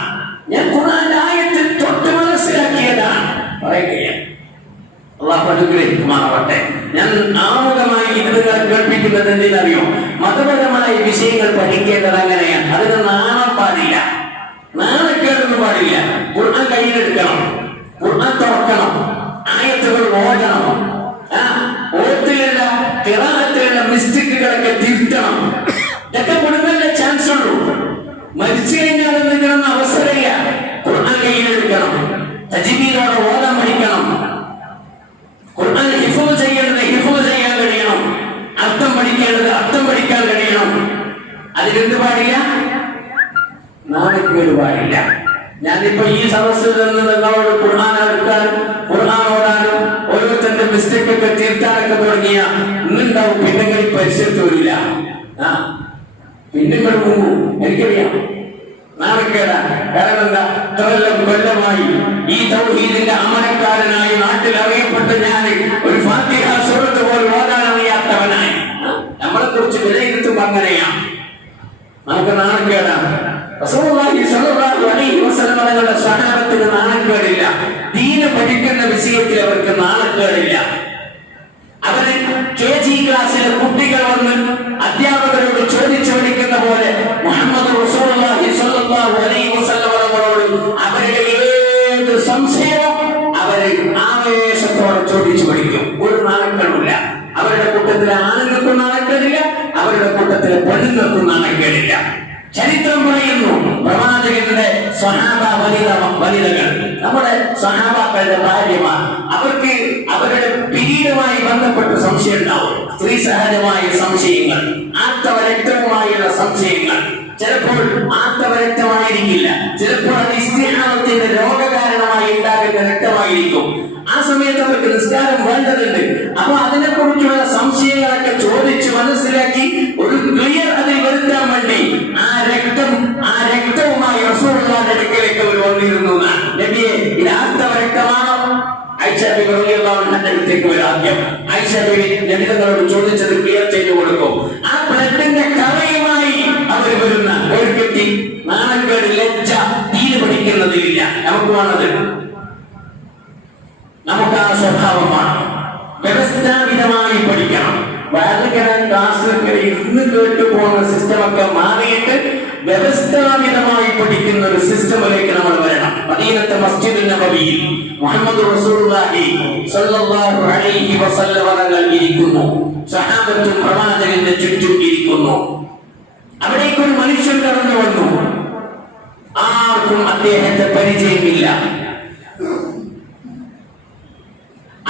ഞാൻ ഖുർആനിലെ ആയത്തിൽ തൊട്ട് മനസ്സിലാക്കിയതാണ് പറയുകയാണ്. അല്ലാഹു അനുഗ്രഹിക്കുമാറാവട്ടെ. ഞാൻ ആമുഖമായി ഇത് നിങ്ങളെ കേൾപ്പിക്കുന്നത് എന്തിനറിയോ? മതപരമായ വിഷയങ്ങൾ പഠിക്കേണ്ടത് അങ്ങനെയാണ്. അതിന് നാണം പാടില്ല, നാണക്കേടൊന്നും പാടില്ല. ഖുർആൻ കയ്യിലെടുക്കണം, ഖുർആൻ തുറക്കണം, ആയത്തുകൾ ഓതണം. ഓത്തിലുള്ള ഖിറാഅത്തിലുള്ള മിസ്റ്റേക്കുകളൊക്കെ തിരുത്തണം. ഇതൊക്കെ കൊടുക്കാനുള്ള ചാൻസ് ഉള്ളൂ. മരിച്ചു കഴിഞ്ഞാൽ ഇതിനൊന്നും അവസരമില്ല. ഖുർആൻ കയ്യിലെടുക്കണം, തജ്വീദോടെ ഓതാൻ പഠിക്കണം, ഖുർആൻ ഹിഫ്ള് ചെയ്യേണ്ടത് ഹിഫ്ള് ചെയ്യാൻ കഴിയണം, അർത്ഥം പഠിക്കേണ്ടത് അർത്ഥം പഠിക്കാൻ കഴിയണം. അതിനെന്ത് പാടില്ല? നാണക്കേട് പാടില്ല. ഞാനിപ്പോ ഈ സദസ്സിൽ നിന്ന് നിങ്ങളോട് ഖുർആൻ എടുക്കാനും ഖുർആൻ ഓടാനും ഓരോരുത്തരുടെ മിസ്റ്റേക്ക് ഒക്കെ തീർത്താനൊക്കെ തുടങ്ങിയ ഇന്നുണ്ടാവും. പിന്നെങ്കിൽ പരിസരത്ത് വരില്ല, പിന്നെങ്ങൾ പോകും. എനിക്കറിയാം, നാണക്കേടാ. കാരണം എന്താ? ഇത്രയെല്ലാം കൊല്ലമായി ഈ തൗഹീദിന്റെ അമരക്കാരനായി നാട്ടിൽ അറിയപ്പെട്ട ഞാൻ ഒരു ഫാത്തിഹ സൂറത്ത് പോലും ഓതാൻ അറിയാത്തവനായി റസൂലുള്ളാഹി സ്വല്ലല്ലാഹു അലൈഹി വസല്ലം തങ്ങളുടെ സ്വഹാബത്തിന് നാണക്കേടില്ല. ദീന് പഠിക്കുന്ന വിഷയത്തിൽ അവർക്ക് നാണക്കേടില്ല. അവര് KG ക്ലാസ്സിലെ കുട്ടികൾ വന്ന് അധ്യാപകരോട് ചോദിച്ചു പഠിക്കുന്ന പോലെ മുഹമ്മദ് റസൂലുള്ളാഹി സ്വല്ലല്ലാഹു അലൈഹി വസല്ലം തങ്ങളോട് അവരുടെ ഏത് സംശയവും അവര് ആവേശത്തോടെ ചോദിച്ചു പഠിക്കും. ഒരു നാണക്കേടില്ല. അവരുടെ കൂട്ടത്തിലെ ആണുങ്ങൾക്കും നാണക്കേടില്ല, അവരുടെ കൂട്ടത്തിലെ പെണ്ണുങ്ങൾക്കും നാണക്കേടില്ല. ചരിത്രം പറയുന്നു പ്രവാചകന്റെ സ്വഹാബ വനിതകൾ, നമ്മുടെ സ്വഹാബാക്കളുടെ ഭാര്യമാർ, അവർക്ക് അവരുടെ പിരീഡുമായി ബന്ധപ്പെട്ട് സംശയം ഉണ്ടാവും. സ്ത്രീ സഹജമായ സംശയങ്ങൾ, ആർത്തവരക്തവുമായുള്ള സംശയങ്ങൾ. ചിലപ്പോൾ ആർത്തവരക്തമായിരിക്കില്ല, ചിലപ്പോൾ അത് ഇസ്തിഹാദത്തിന്റെ രോഗകാരണമായി ഉണ്ടാകുന്ന രക്തമായിരിക്കും. ആ സമയത്ത് അവർക്ക് നിസ്കാരം വേണ്ടതുണ്ട്. അപ്പൊ അതിനെ കുറിച്ചുള്ള സംശയങ്ങളൊക്കെ ചോദിച്ച് മനസ്സിലാക്കി ഒരു ക്ലിയർ അതിൽ വരുത്താൻ വേണ്ടി ആ രക്തവുമായി റസൂലുള്ളാഹിയുടെ അടുക്കലേക്ക് അവർ വന്നിരുന്നു. നബിയെ, ഇത് ആർത്തവരക്തമാണോ? ആയിഷ ബീവി റളിയല്ലാഹു അൻഹയുടെ അടുത്തേക്ക് വരും. ആദ്യം ആയിഷ ബീവി നബി തങ്ങളോട് ചോദിച്ചത് ക്ലിയർ ചെയ്തു കൊടുക്കും. ആ ബ്ലഡിന്റെ കറയുമായി അവർ വരുന്ന ഒരു നാണക്കേട്, ലജ്ജ, ദീന് പഠിക്കുന്നതിലില്ല. നമുക്ക് വേണത്, നമുക്ക് ആ സ്വഭാവമാണ്. വ്യവസ്ഥാപിതമായി പഠിക്കണം. ക്ലാസ്സിലൊക്കെ ഇന്ന് കേട്ടു പോകുന്ന സിസ്റ്റമൊക്കെ മാറിയിട്ട് വ്യവസ്ഥാപിതമായി പഠിക്കുന്ന ഒരു സിസ്റ്റമിലേക്ക് നമ്മൾ വരണം. മദീനത്തെ മസ്ജിദുൻ നബവിയിൽ മുഹമ്മദ് റസൂലുള്ളാഹി സ്വല്ലല്ലാഹു അലൈഹി വസല്ലം തങ്ങൾ ഇരിക്കുന്നു. സഹാബത്തും പ്രവാചകന്റെ ചുറ്റും ഇരിക്കുന്നു. അവിടേക്ക് ഒരു മനുഷ്യൻ കടന്നു വന്നു. ആർക്കും അദ്ദേഹത്തെ പരിചയമില്ല.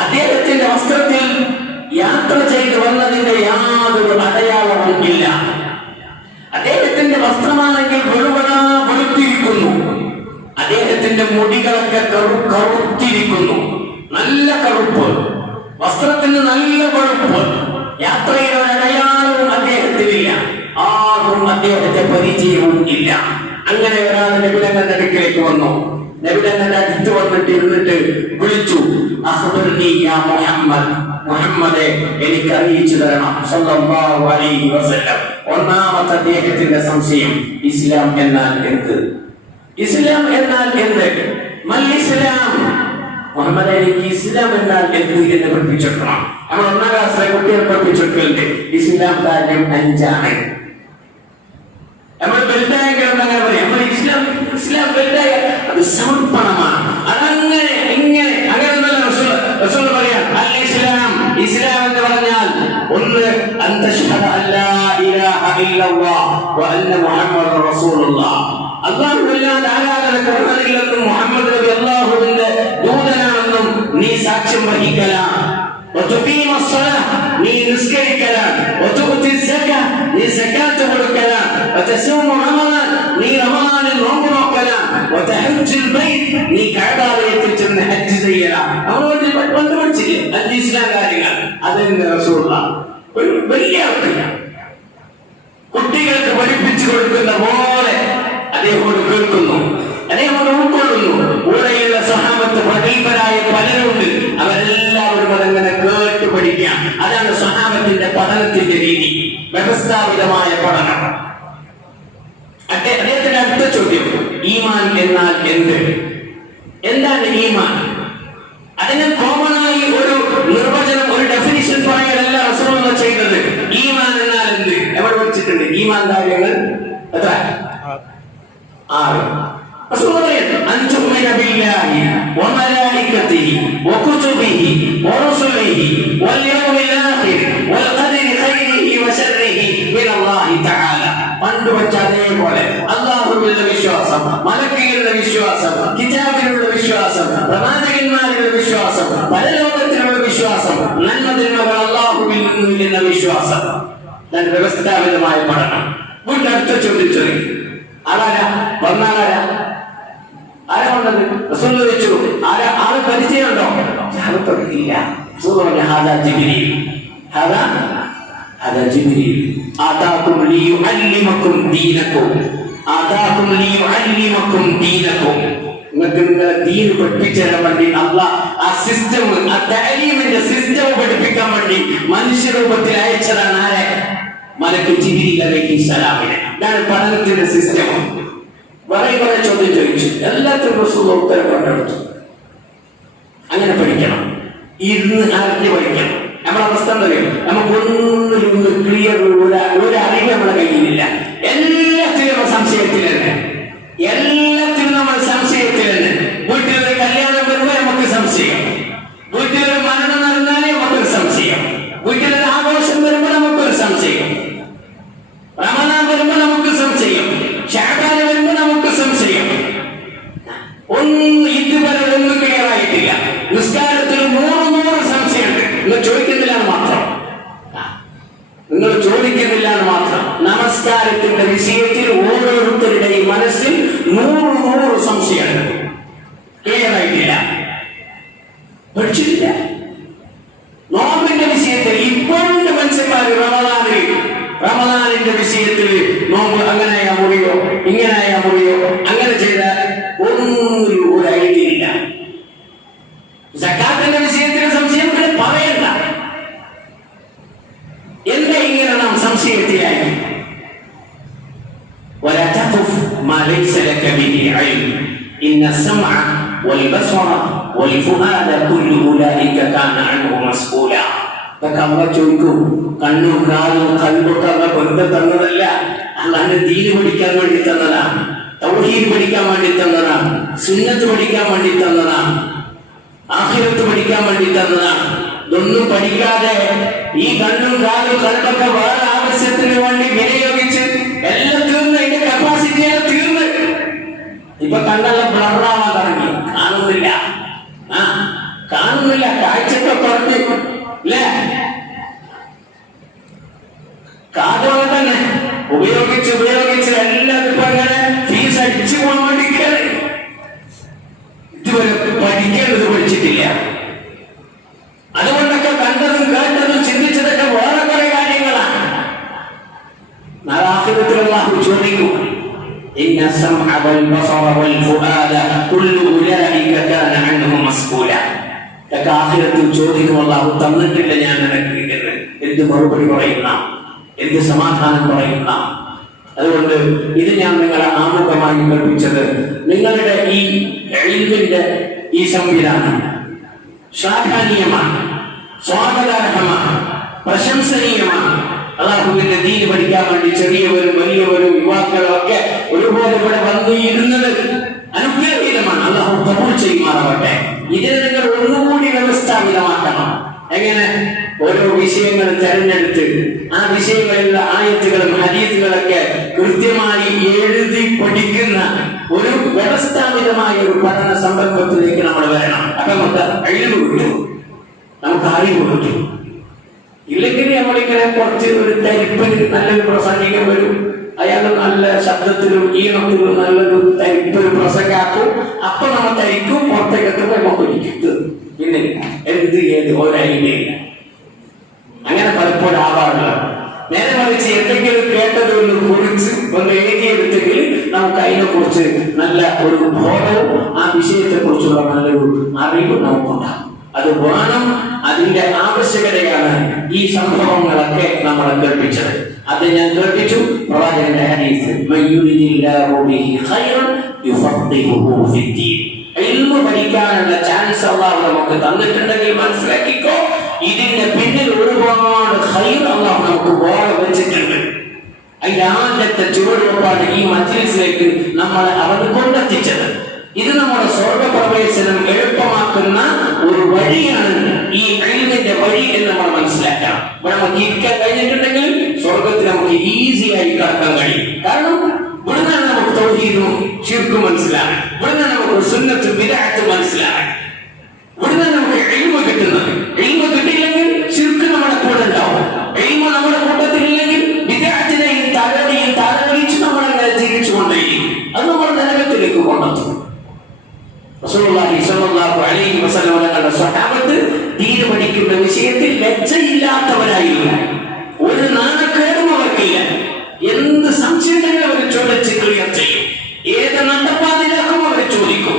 അദ്ദേഹത്തിന്റെ വസ്ത്രത്തിൽ യാത്ര ചെയ്ത് വന്നതിന്റെ യാതൊരു അടയാളവും ഇല്ല. അദ്ദേഹത്തിന്റെ വസ്ത്രമാണെങ്കിൽ വെളുത്തിരിക്കുന്നു. അദ്ദേഹത്തിന്റെ മുടികളൊക്കെ കറുത്തിരിക്കുന്നു. നല്ല കറുപ്പ്, വസ്ത്രത്തിന് നല്ല വെളുപ്പ്. യാത്രയുടെ ഒരു അടയാളവും അദ്ദേഹത്തിനില്ല. ആർക്കും അദ്ദേഹത്തെ പരിചയവും ഇല്ല. അങ്ങനെ ഒരാൾ നബി തങ്ങളുടെ അടുക്കലേക്ക് വന്നു. നബി തങ്ങളുടെ അടുത്ത് വന്നിട്ട് ഇരുന്നിട്ട് വിളിച്ചു, അഖ്ബിർനി യാ മുഹമ്മദ്, മുഹമ്മദേ എനിക്ക് അറിയിച്ചു തരണം സല്ലല്ലാഹു അലൈഹി വസല്ലം. ഒന്നാമത്തെ അദ്ദേഹത്തിന്റെ സംശയം, ഇസ്ലാം എന്നാൽ എന്ത്? ഇസ്ലാം എന്നാൽ എന്ത്? മൽ ഇസ്ലാം? മുഹമ്മദ്, എനിക്ക് ഇസ്ലാം എന്നാൽ എന്ത് എന്ന് പഠിപ്പിച്ചെടുക്കണം. നമ്മൾ 1ാം ക്ലാസ്സിലെ കുട്ടികൾ പഠിപ്പിച്ചെടുക്കലുണ്ട്. ഇസ്ലാം കാര്യം 5ആണ്. നമ്മൾ വലുതായ അങ്ങനെ പറയാം. നമ്മൾ ഇസ്ലാം വലുതായ അത് സമർപ്പണമാണ്. അതങ്ങനെ ഇങ്ങനെ അങ്ങനെ റസൂൽ പറയാം, അൽ ഇസ്ലാം, ഇസ്ലാം എന്ന് പറഞ്ഞാൽ ഒന്ന്, അൻ തശ്ഹദ അല്ലാ ഇലാഹ ഇല്ലല്ലാഹ് വ അന്ന മുഹമ്മദർ റസൂലുള്ളാഹ്. അല്ലാഹുവല്ലാതെ ആരാധനക്കർഹനില്ലെന്നും മുഹമ്മദ് നബി അല്ലാഹുവിന്റെ ദൂതനാണെന്നും നീ സാക്ഷ്യം വഹിക്കലാണ്. وتقيم الصلاة നീ നിസ്കരിക്കലാണ്. وتؤتي الزكاة നീ സകാത്ത് കൊടുക്കലാണ്. وتصوم رمضان നീ റമളാനിൽ നോമ്പ് നോക്കലാണ്. وتحج البيت നീ കഅബയിൽ ചെന്ന് ഹജ്ജ് ചെയ്യലാണ്. അവരോട് പഠിച്ചില്ലേ 5 ഇസ്ലാം കാര്യങ്ങൾ? അതെന്നെ റസൂലുള്ളാഹ് ഒരു വലിയ കുട്ടികൾക്ക് പഠിപ്പിച്ചു കൊടുക്കുന്ന പോലെ അദ്ദേഹം കേൾക്കുന്നു, അദ്ദേഹം ഉൾക്കൊള്ളുന്നു. കൂടെയുള്ള സ്വഹാബത്ത് പ്രഗത്ഭരായ പലരുണ്ട്. അവരെല്ലാവരും അതങ്ങനെ കേട്ട് പഠിക്കാം. അതാണ് സ്വഹാബത്തിന്റെ പഠനത്തിന്റെ രീതി, വ്യവസ്ഥാപിതമായ പഠനം. അദ്ദേഹത്തിന്റെ അടുത്ത ചോദ്യം, ഈമാൻ എന്നാൽ എന്ത്? എന്താണ് ഈമാൻ? അതിന് കോമണായി ഒരു നിർവചനം, ഒരു ഡെഫിനിഷൻ പറയാനല്ല റസൂലുള്ളാഹി ചെയ്തത്. ഈമാൻ എന്നാൽ എന്ത് എവിടെ വെച്ചിട്ടുണ്ട്? ഈമാൻ കാര്യങ്ങൾ എത്ര? 6. أن تؤمن بالله وملائكته وكتبه ورسله واليوم الآخر والقدر خيره وشره من الله تعالى. പണ്ടുവച്ചതേപോലെ അല്ലാഹുവിലുള്ള വിശ്വാസം, മലക്കുകളുടെ വിശ്വാസം, കിതാബിലുള്ള വിശ്വാസം, പ്രവാചകന്മാരുടെ വിശ്വാസം, പരലോകത്തിലുള്ള വിശ്വാസം, നന്മതിന്മകൾ അല്ലാഹുവിൽ നിന്നുള്ള വിശ്വാസം. വ്യവസ്ഥാപിതമായ പഠനം. വീണ്ടും അടുത്ത ചോദിച്ചു, ആരാ വന്നാലാരാ? ആരാ വന്നത്? റസൂൽ ചോദിച്ചു, ആള് പരിചയമുണ്ടോ? ഇല്ല. ഹാദാ ജിബ്രീൽ, ഹാദാ ജിബ്രീൽ ആതാകും ലിയുഅല്ലിമകും ദീനകും, ആതാകും ലിയുഅല്ലിമകും ദീനകും. നിങ്ങൾക്ക് നിങ്ങളെ ദീൻ പഠിപ്പിച്ചു തരാൻ വേണ്ടി അല്ലാഹ് ആ സിസ്റ്റം, ആ തഅലീമിന്റെ സിസ്റ്റം പഠിപ്പിക്കാൻ വേണ്ടി മനുഷ്യരൂപത്തിൽ അയച്ചതാണ്. ആരെ? മലക്ക് ജിബ്രീൽ അലൈഹിസ്സലാമിനെ. ഇതാണ് പഠനത്തിന്റെ സിസ്റ്റം. കുറെ ചോദ്യം ചോദിച്ചു. എല്ലാത്തിനും റസൂൽ ഉത്തരം കൊണ്ടെടുത്തു. അങ്ങനെ പഠിക്കണം, ഇരുന്ന് അറിഞ്ഞ് പഠിക്കണം. നമ്മുടെ അവസ്ഥ എന്താ അറിയാം? നമുക്കൊന്നും ക്ലിയർ ഒരു അറിവ് നമ്മുടെ കയ്യിലില്ല. എല്ലാത്തിനും സംശയത്തിൽ തന്നെ, എല്ലാത്തിനും നമ്മൾ സംശയത്തിൽ തന്നെ. വീട്ടിലൊരു കല്യാണം വരുമ്പോൾ നമുക്ക് സംശയം, വീട്ടിലൊരു മരണം നടന്നാലേ നമുക്കൊരു സംശയം, വീട്ടിലൊരു ആഘോഷം വരുമ്പോൾ നമുക്കൊരു സംശയം, റമദാൻ വരുമ്പോൾ നമുക്ക് സംശയം, ശഅബാൻ വരുമ്പോൾ നമുക്ക് സംശയം. ഇതുവരെ ഒന്നും ക്ലിയർ ആയിട്ടില്ല. നിസ്കാരത്തിൽ 100 സംശയമുണ്ട്. നിങ്ങൾ ചോദിക്കുന്നില്ല എന്ന് മാത്രം, നിങ്ങൾ ചോദിക്കുന്നില്ല എന്ന് മാത്രം. നമസ്കാരത്തിന്റെ വിഷയത്തിൽ ഓരോരുത്തരുടെയും മനസ്സിൽ 100 സംശയമുണ്ട്. ക്ലിയർ ആയിട്ടില്ല, പഠിച്ചിട്ടില്ല. നോമ്പിന്റെ വിഷയത്തിൽ ഇപ്പോഴും മനുഷ്യന്മാർ റമദാനിന്റെ വിഷയത്തിൽ നോമ്പ് അങ്ങനെയാ മുറിയോ ഇങ്ങനെയാ മുറിയോ അങ്ങനെ ചെയ്താൽ ഒന്നും ഒരു ഐഡിയ ഇല്ല. സക്കാത്തിന്റെ വിഷയത്തിൽ സംശയം പിന്നെ പറയണ്ട. എന്താ ഇങ്ങനെ നാം സംശയത്തിലായി? ولا تقف ما ليس لك به علم إن السمع والبصر والفؤاد كل أولئك كان عنه مسؤولا. ഇതൊക്കെ അമ്മ ചോദിക്കും. കണ്ണും കാലും കൽബൊക്കെ അമ്മ വെറുതെ തന്നതല്ല, അള്ളാന്റെ ദീന് പഠിക്കാൻ വേണ്ടി തന്നതാണ്, തൗഹീദ് പഠിക്കാൻ വേണ്ടി തന്നതാണ്, സുന്നത്ത് പഠിക്കാൻ വേണ്ടി തന്നതാണ്, ആഖിറത്ത് പഠിക്കാൻ വേണ്ടി തന്നതാണ്. ഇതൊന്നും പഠിക്കാതെ ഈ കണ്ണും കാലും കൽബൊക്കെ വേറെ ആവശ്യത്തിന് വേണ്ടി വിനിയോഗിച്ച് എല്ലാം തീർന്ന്, അതിന്റെ കപ്പാസിറ്റിയാണ് തീർന്ന്. ഇപ്പൊ കണ്ണെല്ലാം ബ്ലറാവാൻ തുടങ്ങി, കാണുന്നില്ല. കാണുന്നില്ല, കാഴ്ചയൊക്കെ കുറഞ്ഞു അല്ലേ? കാതോടെ തന്നെ ഉപയോഗിച്ച് എല്ലാം ഇപ്പൊ അങ്ങനെ ഫീസ് അടിച്ചു പോകാൻ വേണ്ടിക്കാണ്. ഇതുവരെ പഠിക്കേണ്ടത് പഠിച്ചിട്ടില്ല. അതുകൊണ്ടൊക്കെ കണ്ടതും കേട്ടതും ചിന്തിച്ചതൊക്കെ വേറെ കുറെ കാര്യങ്ങളാണ്. നാളെ ആഖിറത്തിൽ അല്ലാഹു ചോദിക്കും, ഇന്ന സമഅ വൽ ബസറ വൽ ഫുആദ കുല്ലു ഉലൈക കാന അൻഹു മസ്ഊല. ഇതൊക്കെ ആഖിറത്തിൽ ചോദിക്കും, അല്ലാഹു തന്നിട്ടില്ല ഞാൻ നിനക്ക് എന്ന്. എന്ത് മറുപടി പറയുന്ന, എന്ത് സമാധാനം പറയുന്ന. അതുകൊണ്ട് ഇത് ഞാൻ നിങ്ങളെ ആമുഖമായി കൽപ്പിച്ചത്, നിങ്ങളുടെ ഈ ഇൽമിന്റെ ഈ സംവിധാനം ശ്ലാഘനീയമാണ്, സ്വാഗതാർഹമാണ്, പ്രശംസനീയമാണ്. അല്ലാഹുവിന്റെ ദീൻ പഠിക്കാൻ വേണ്ടി ചെറിയവരും വലിയവരും യുവാക്കളും ഒക്കെ ഒരുപോലെ ഇവിടെ വന്നു ഇരുന്നത് അനുഗ്രഹീതമാണ്. അല്ലാഹു കബൂൽ ചെയ്യുമാറാവട്ടെ. ഇതിനെ നിങ്ങൾ ഒന്നുകൂടി വ്യവസ്ഥാപിതമാക്കണം. എങ്ങനെ? ഓരോ വിഷയങ്ങൾ തെരഞ്ഞെടുത്ത് ആ വിഷയങ്ങളിലുള്ള ആയത്തുകളും ഹദീസുകളൊക്കെ കൃത്യമായി എഴുതി പഠിക്കുന്ന ഒരു വ്യവസ്ഥാപിതമായ ഒരു പഠന സമ്പർക്കത്തിലേക്ക് നമ്മൾ വരണം. അപ്പൊ നമുക്ക് ഇൽമ് കിട്ടും, നമുക്ക് അറിവ് കിട്ടും. ഇല്ലെങ്കിൽ നമ്മളിങ്ങനെ കുറച്ച് ഒരു തരിപ്പന് നല്ലൊരു പ്രസംഗിക്കാൻ വരും, അയാൾ നല്ല ശബ്ദത്തിലും ഈണത്തിലും നല്ലൊരു തരിപ്പൊരു പ്രസംഗാക്കും. അപ്പൊ നമ്മൾ തരിക്കും, പുറത്തേക്ക് എത്തുമ്പോൾ നമുക്ക് ഒരിക്കും. പിന്നെ ഏത് ഒരൈഡിയയില്ല. അങ്ങനെ പലപ്പോഴും ആവാറില്ല. നേരെ മറിച്ച് എന്തെങ്കിലും കേട്ടത് ഒന്ന് കുറിച്ച് ഒന്ന് എഴുതിയെടുത്തെങ്കിൽ നമുക്ക് അതിനെ കുറിച്ച് നല്ല ഒരു ബോധവും ആ വിഷയത്തെ കുറിച്ചുള്ള നല്ലൊരു അറിവ് നമുക്കുണ്ടാകും. അത് വേണം, അതിന്റെ ആവശ്യകതയാണ് ഈ സംഭവങ്ങളൊക്കെ നമ്മളെ കേൾപ്പിച്ചത്. അത് ഞാൻ കേൾപ്പിച്ചു പ്രവാചകന്റെ ഹദീസ്, ഇൽമു പഠിക്കാനുള്ള ചാൻസ് അല്ലാഹു നമുക്ക് തന്നിട്ടുണ്ടെങ്കിൽ മനസ്സിലാക്കിക്കോ, ഇതിന്റെ പിന്നിൽ ഒരുപാട് ഖൈർ അല്ലാഹു നമുക്ക് വേറെ വെച്ചിട്ടുണ്ട്. അതിന്റെ ആദ്യത്തെ ചുവടുവെപ്പാണ് ഈ മജ്ലിസിലേക്ക് നമ്മളെ അവൻ കൊണ്ടെത്തിച്ചത്. ഇത് നമ്മുടെ സ്വർഗപ്രവേശനം എളുപ്പമാക്കുന്ന ഒരു വഴിയാണ് ഈ ഇൽമിന്റെ വഴി എന്ന് നമ്മൾ മനസ്സിലാക്കണം. ഇവിടെ നമുക്ക് ഇരിക്കാൻ കഴിഞ്ഞിട്ടുണ്ടെങ്കിൽ സ്വർഗത്തിൽ നമുക്ക് ഈസിയായി കടക്കാൻ കഴിയും. കാരണം ഇവിടുന്നാണ് നമുക്ക് തൗഹീദും ശിർക്കും മനസ്സിലാകാൻ, ഇവിടുന്നാണ് നമുക്ക് സുന്നത്തും ബിദ്അത്തും മനസ്സിലാകാൻ, ഇവിടുന്നാണ് നമുക്ക് ഇൽമ് കിട്ടുന്നത്. ഇൽമ് കിട്ടിയില്ലെങ്കിൽ ശിർക്ക് നമ്മുടെ കൂടെ ഉണ്ടാവും. ഇൽമ് നമ്മുടെ കൂട്ടത്തിലില്ലെങ്കിൽ ബിദ്അത്തിനെയും തലവടിച്ച് നമ്മളങ്ങനെ ജീവിച്ചുകൊണ്ടേയിരിക്കും. അത് നമ്മുടെ നരകത്തിലേക്ക് കൊണ്ടെത്തും. റസൂലുള്ളാഹി സ്വല്ലല്ലാഹു അലൈഹി വസല്ലം തങ്ങളുടെ സ്വഹാബത്ത് ദീൻ പഠിക്കുന്ന വിഷയത്തിൽ ലജ്ജയില്ലാത്തവരായിരുന്നു. ഒരു നാണക്കേടും അവർക്കില്ല. എന്ത് സംശയങ്ങൾ അവർ ചോദിച്ച് ക്ലിയർ ചെയ്യും. ഏത് നട്ടപ്പാതിലാക്കും അവർ ചോദിക്കും.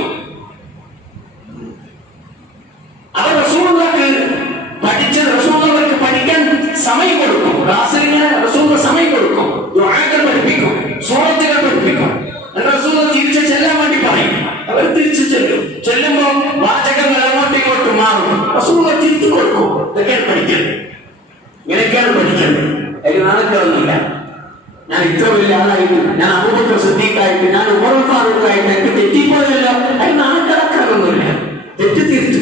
അവർ റസൂലുള്ളാഹിക്ക് നാണക്കേടൊന്നുമില്ല. ഞാൻ ഇത്ര വലിയ ആളായിട്ട്, ഞാൻ അബൂബക്കർ സിദ്ദീഖായിട്ട്, ഞാൻ ഉമർ ഫാറൂഖായിട്ട് എനിക്ക് തെറ്റിപ്പോയല്ലോ, അതിന് നാണക്കേടാക്കാനൊന്നുമില്ല. തെറ്റ് തീർത്തു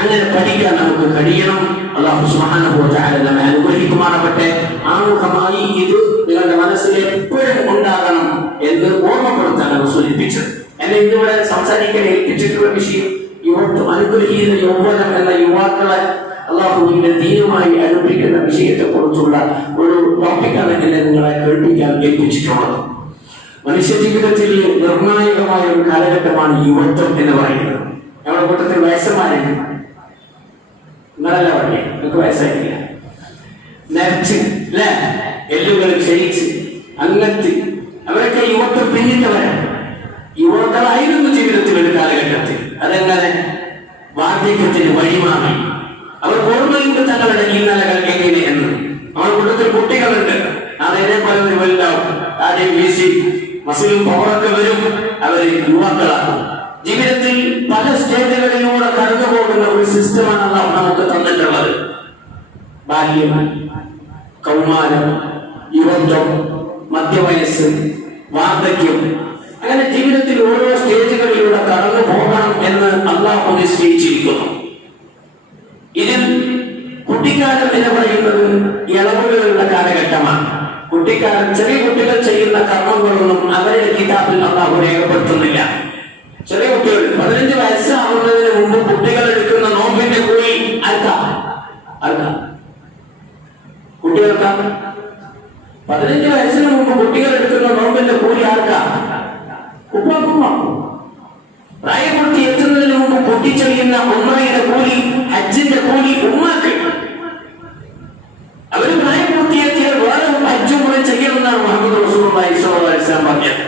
അങ്ങനെ പഠിക്കാൻ നമുക്ക് കഴിയണം. അല്ലാഹു സുബ്ഹാനഹു വ തആല നമ്മെ അനുഗ്രഹിക്കുമാറാകട്ടെ. ആമുഖമായി ഇത് നിങ്ങളുടെ മനസ്സിൽ എപ്പോഴും ഉണ്ടാകണം എന്ന് ഓർമ്മപ്പെടുത്താനാണ് സൂചിപ്പിച്ചത്. എന്നെ ഇന്നിവിടെ സംസാരിക്കാൻ ഏൽപ്പിച്ചിട്ടുള്ള വിഷയം യുവത്വം, അനുഗ്രഹീത യൗവനം എന്ന യുവാക്കളെ അല്ലാഹുവിന്റെ ദീനുമായി അടുപ്പിക്കുന്ന വിഷയത്തെ കുറിച്ചുള്ള ഒരു ടോപ്പിക്കാണ് എന്നെ നിങ്ങളെ കേൾപ്പിക്കാൻ ഏൽപ്പിച്ചിട്ടുള്ളത്. മനുഷ്യ ജീവിതത്തിൽ നിർണായകമായ ഒരു കാലഘട്ടമാണ് യുവത്വം എന്ന് പറയുന്നത്. നമ്മുടെ കൂട്ടത്തിൽ വയസ്സന്മാരുണ്ട്, നിങ്ങളല്ല പറഞ്ഞേ, നിങ്ങൾക്ക് വയസ്സായിട്ടില്ല, നരച്ച് അല്ലെ, എല്ലുകൾ ക്ഷയിച്ച് അങ്ങത്ത്, അവരൊക്കെ യുവത്വം പിന്നിട്ടവരാണ്. യുവാക്കളായിരുന്നു ജീവിതത്തിൽ ഒരു കാലഘട്ടത്തിൽ. അതെങ്ങനെ വാർദ്ധക്യത്തിന് വഴിമാറി. അവർ ഓർമ്മയുണ്ട് തങ്ങളുടെ ഇന്നലകൾ എങ്ങനെ എന്ന്. നമ്മുടെ കൂട്ടത്തിൽ കുട്ടികളുണ്ട്, അതേപോലെ ഒരു വലുതാവും, ആദ്യം വീശി മസിലും പവറൊക്കെ വരും, അവർ യുവാക്കളാകും. ജീവിതത്തിൽ പല സ്റ്റേജുകളിലൂടെ കടന്നു പോകുന്ന ഒരു സിസ്റ്റമാണ് അല്ലാഹു നമുക്ക് തന്നിട്ടുള്ളത്. ബാല്യം, കൗമാരം, യുവത്വം, മധ്യവയസ്സ്, വാർദ്ധക്യം, അങ്ങനെ ജീവിതത്തിൽ ഓരോ സ്റ്റേജുകളിലൂടെ കടന്നു പോകണം എന്ന് അല്ലാഹു നിശ്ചയിച്ചിരിക്കുന്നു. ഇതിൽ കുട്ടിക്കാലം എന്ന് പറയുന്നത് ഇളവുകളുള്ള കാലഘട്ടമാണ്. കുട്ടിക്കാലം ചെറിയ കുട്ടികൾ ചെയ്യുന്ന കർമ്മങ്ങളൊന്നും അവരുടെ കിതാബിൽ അല്ലാഹു രേഖപ്പെടുത്തുന്നില്ല. ചെറിയ കുട്ടികൾ 15 വയസ്സാവുന്നതിന് മുമ്പ് കുട്ടികൾ എടുക്കുന്ന നോമ്പിന്റെ കൂലി ആർക്കാ? കുട്ടികൾക്കാ? 15 വയസ്സിന് മുമ്പ് കുട്ടികൾ എടുക്കുന്ന നോമ്പിന്റെ കൂലി ആർക്കാ? ഉപ്പാക്കുമാക്കും. പ്രായപൂർത്തി എത്തുന്നതിന് മുമ്പ് കുട്ടി ചെയ്യുന്ന ഉമ്മയുടെ കൂലി, ഹജ്ജിന്റെ കൂലി ഉമ്മാക്ക്. അവര് പ്രായപൂർത്തിയെത്തിയാൽ വേറെ ഹജ്ജും കൂടെ ചെയ്യണമെന്നാണ് മുഹമ്മദ് റസൂലുള്ളാഹി സ്വല്ലല്ലാഹു അലൈഹി വസല്ലം പറഞ്ഞത്.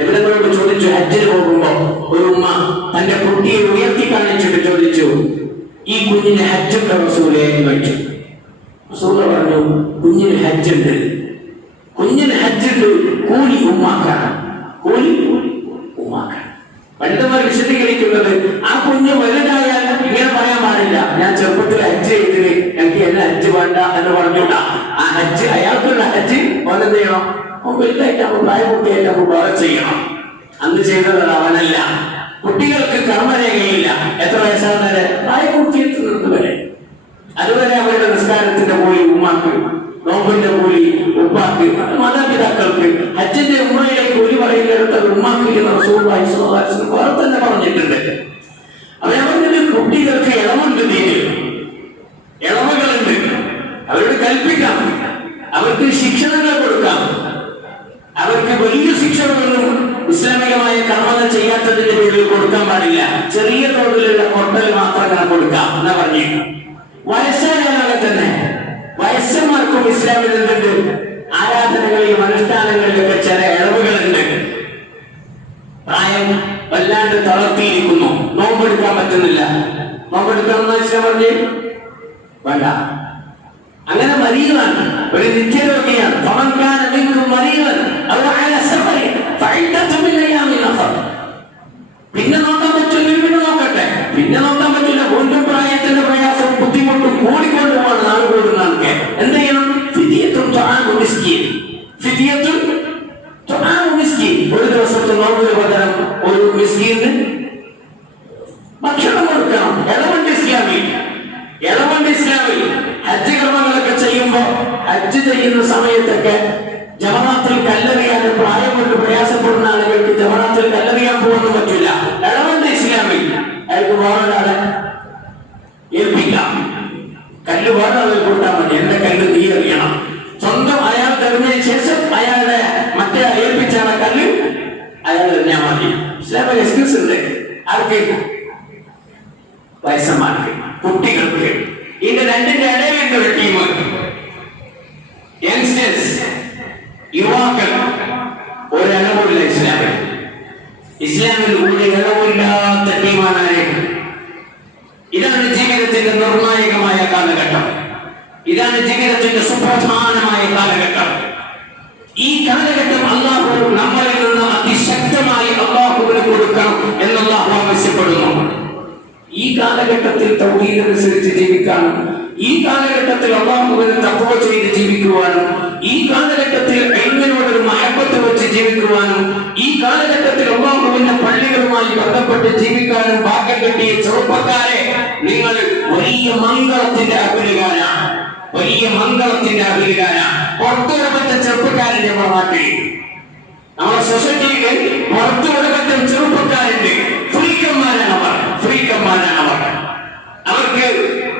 എവിടെങ്ങളോട് ചോദിച്ചു, ഹജ്ജിന് പോകുമ്പോ ഒരു ഉമ്മ തന്റെ കുട്ടിയെ ഉയർത്തി കാണിച്ചിട്ട് ചോദിച്ചു, ഈ കുഞ്ഞിന് ഹജ്ജുണ്ട് റസൂലേ എന്ന് ചോദിച്ചു. റസൂൽ പറഞ്ഞു, കുഞ്ഞിന് ഹജ്ജുണ്ട്, കുഞ്ഞിന് ഹജ്ജുണ്ട്, കൂലി ഉമ്മാക്കാണ്, കൂലി ഉമ്മാക്കാണ്. പണ്ഡിതന്മാർ വിശദീകരിക്കുന്നത്, ആ കുഞ്ഞ് വലുതായാൽ ഇങ്ങനെ പറയാൻ പാടില്ല, ഞാൻ ചെറുപ്പത്തിൽ ഹജ്ജ് ചെയ്തിട്ട് എനിക്ക് എന്നെ ഹജ്ജ് വേണ്ട എന്ന് പറഞ്ഞൂടാ. ആ ഹജ്ജ് അയാൾക്കുള്ള ഹജ്ജ് ഓനെന്ത് ചെയ്യണം? വലുതായിട്ട് നമ്മൾ പ്രായപൂർത്തിയായിട്ട് നമ്മൾ വേറെ ചെയ്യണം. അന്ന് ചെയ്തത് അവനല്ല. കുട്ടികൾക്ക് കർമ്മരേഖയില്ല. എത്ര വയസ്സാകുന്നവരെ? പ്രായപൂർത്തിയെത്തുന്നത് വരെ. അതുവരെ അവരുടെ നിസ്കാരത്തിന്റെ കൂലി ഉമ്മാക്ക്, നോമ്പിന്റെ കൂലി ഉപ്പാക്ക്, മാതാപിതാക്കൾക്ക്. ഹജ്ജിന്റെ ഉമ്മയുടെ കൂലി പറയുന്നിടത്ത് ഉമ്മാക്ക് എന്ന് റസൂലുള്ളാഹി സ്വല്ലല്ലാഹു അലൈഹി വസല്ലം വേറെ തന്നെ പറഞ്ഞിട്ടുണ്ട്. അവരവരുടെ കുട്ടികൾക്ക് ഇളവുണ്ട്, ദീനിൽ ഇളവുകളുണ്ട്. അവരോട് കൽപ്പിക്കാം, അവർക്ക് ശിക്ഷണങ്ങൾ കൊടുക്കാം. അവർക്ക് വലിയ ശിക്ഷകളൊന്നും ഇസ്ലാമികമായ കർമ്മങ്ങൾ ചെയ്യാത്തതിന്റെ പേരിൽ കൊടുക്കാൻ പാടില്ല. ചെറിയ തോതിലുള്ള കൊട്ടൽ മാത്രം കൊടുക്കാം എന്നാ പറഞ്ഞു. വയസ്സായാലും തന്നെ വയസ്സന്മാർക്കും ഇസ്ലാമിൽ എന്തുണ്ട്? ആരാധനകളിലും അനുഷ്ഠാനങ്ങളിലൊക്കെ ചില ഇളവുകളുണ്ട്. പ്രായം വല്ലാണ്ട് തളർത്തിയിരിക്കുന്നു, നോമ്പെടുക്കാൻ പറ്റുന്നില്ല, നോമ്പെടുക്കണമെന്ന് ഇസ്ലാം പറഞ്ഞു വേണ്ട. അങ്ങനെ മരീവൻ, ഒരു നിത്യരോഗിയാണ്, പിന്നെ നോക്കാൻ പറ്റില്ല, പിന്നെ നോക്കട്ടെ, പിന്നെ നോക്കാൻ പറ്റില്ല. വീണ്ടും പ്രായത്തിന്റെ പ്രയാസവും ബുദ്ധിമുട്ടും കൂടിക്കൊണ്ട് പോകണം, നാൾ കൂടുന്നതൊക്കെ എന്ത് ചെയ്യണം? ഒരു ദിവസത്തെ നോമ്പിന് പകരം ഒരു മിസ്കീന് ഭക്ഷണം കൊടുക്കണം. ഇളവുണ്ട് ഇസ്ലാമിൽ. ഹജ്ജ് കർമ്മങ്ങളൊക്കെ ചെയ്യുമ്പോ, ഹജ്ജ് ചെയ്യുന്ന സമയത്തൊക്കെ ജമറാത്തിൽ കല്ലെറിയാനും പ്രായം കൊണ്ട് പ്രയാസപ്പെടുന്ന ആളുകൾക്ക് ജമറാത്തിൽ കല്ലെറിയാൻ പോകുന്ന പറ്റില്ല. ഇളവുണ്ട് ഇസ്ലാമിൽ. അയാൾക്ക് വേറൊരാളെ ഏൽപ്പിക്കാം, കല്ല് വേറെ ആളുകൾ കൊടുത്താൽ മതി. എന്റെ കല്ല് നീ എറിയണം. സ്വന്തം അയാൾ തെറിഞ്ഞതിന് ശേഷം അയാളുടെ മറ്റേ ഏൽപ്പിച്ചാണ് കല്ല് അയാൾ എറിഞ്ഞാൽ മതി. ഇസ്ലാമിൽ എക്സ്ക്യൂസ് ഉണ്ട്. ആർക്ക്? വയസ്സന്മാർക്ക്, കുട്ടികൾക്ക്. ഇത് രണ്ടിന്റെ ഇടയിലുണ്ട് ഒരു ടീം, യങ്സ്റ്റേഴ്സ്, യുവാക്കൾ. ഒരളവില്ല ഇസ്ലാമിൽ. ഇസ്ലാമിൽ ഒരു ഇളവില്ലാത്ത ടീമാണ്. ഇതാണ് ജീവിതത്തിന്റെ നിർണായകമായ കാലഘട്ടം. ഇതാണ് ജീവിതത്തിന്റെ സുപ്രധാനമായ കാലഘട്ടം. ഈ കാലഘട്ടം അല്ലാഹു നമ്മളിൽ നിന്ന് അതിശക്തമായി അല്ലാഹുവിന് കൊടുക്കണം എന്ന് അല്ലാഹു ആവശ്യപ്പെടുന്നു. ഈ കാലഘട്ടത്തിൽ തൗഹീദ് അനുസരിച്ച് ജീവിക്കാനും ഈ കാലഘട്ടത്തിൽ അല്ലാഹുവിനെ തഖ്വ ചെയ്ത് ജീവിക്കുവാനും ഈ കാലഘട്ടത്തിൽ ഇൽമിനോടൊരു മഹബത്ത് വെച്ച് ജീവിക്കുവാനും ഈ കാലഘട്ടത്തിൽ അല്ലാഹുവിന്റെ പള്ളികളുമായി ബന്ധപ്പെട്ട് ജീവിക്കാനും ഭാഗ്യം കിട്ടിയ ചെറുപ്പക്കാരെ, നിങ്ങൾ വലിയ മംഗളത്തിന്റെ അഭിനകാരാണ്. വലിയ മംഗളത്തിന്റെ അഭിനകാരാണ്. പുറത്തുവിടപ്പെട്ട ചെറുപ്പക്കാരന്റെ നമ്മുടെ നാട്ടിൽ, നമ്മുടെ സൊസൈറ്റിയിൽ പുറത്തുവിടപ്പെട്ട ചെറുപ്പക്കാരന്റെ ഫ്രീക്കന്മാരാണ്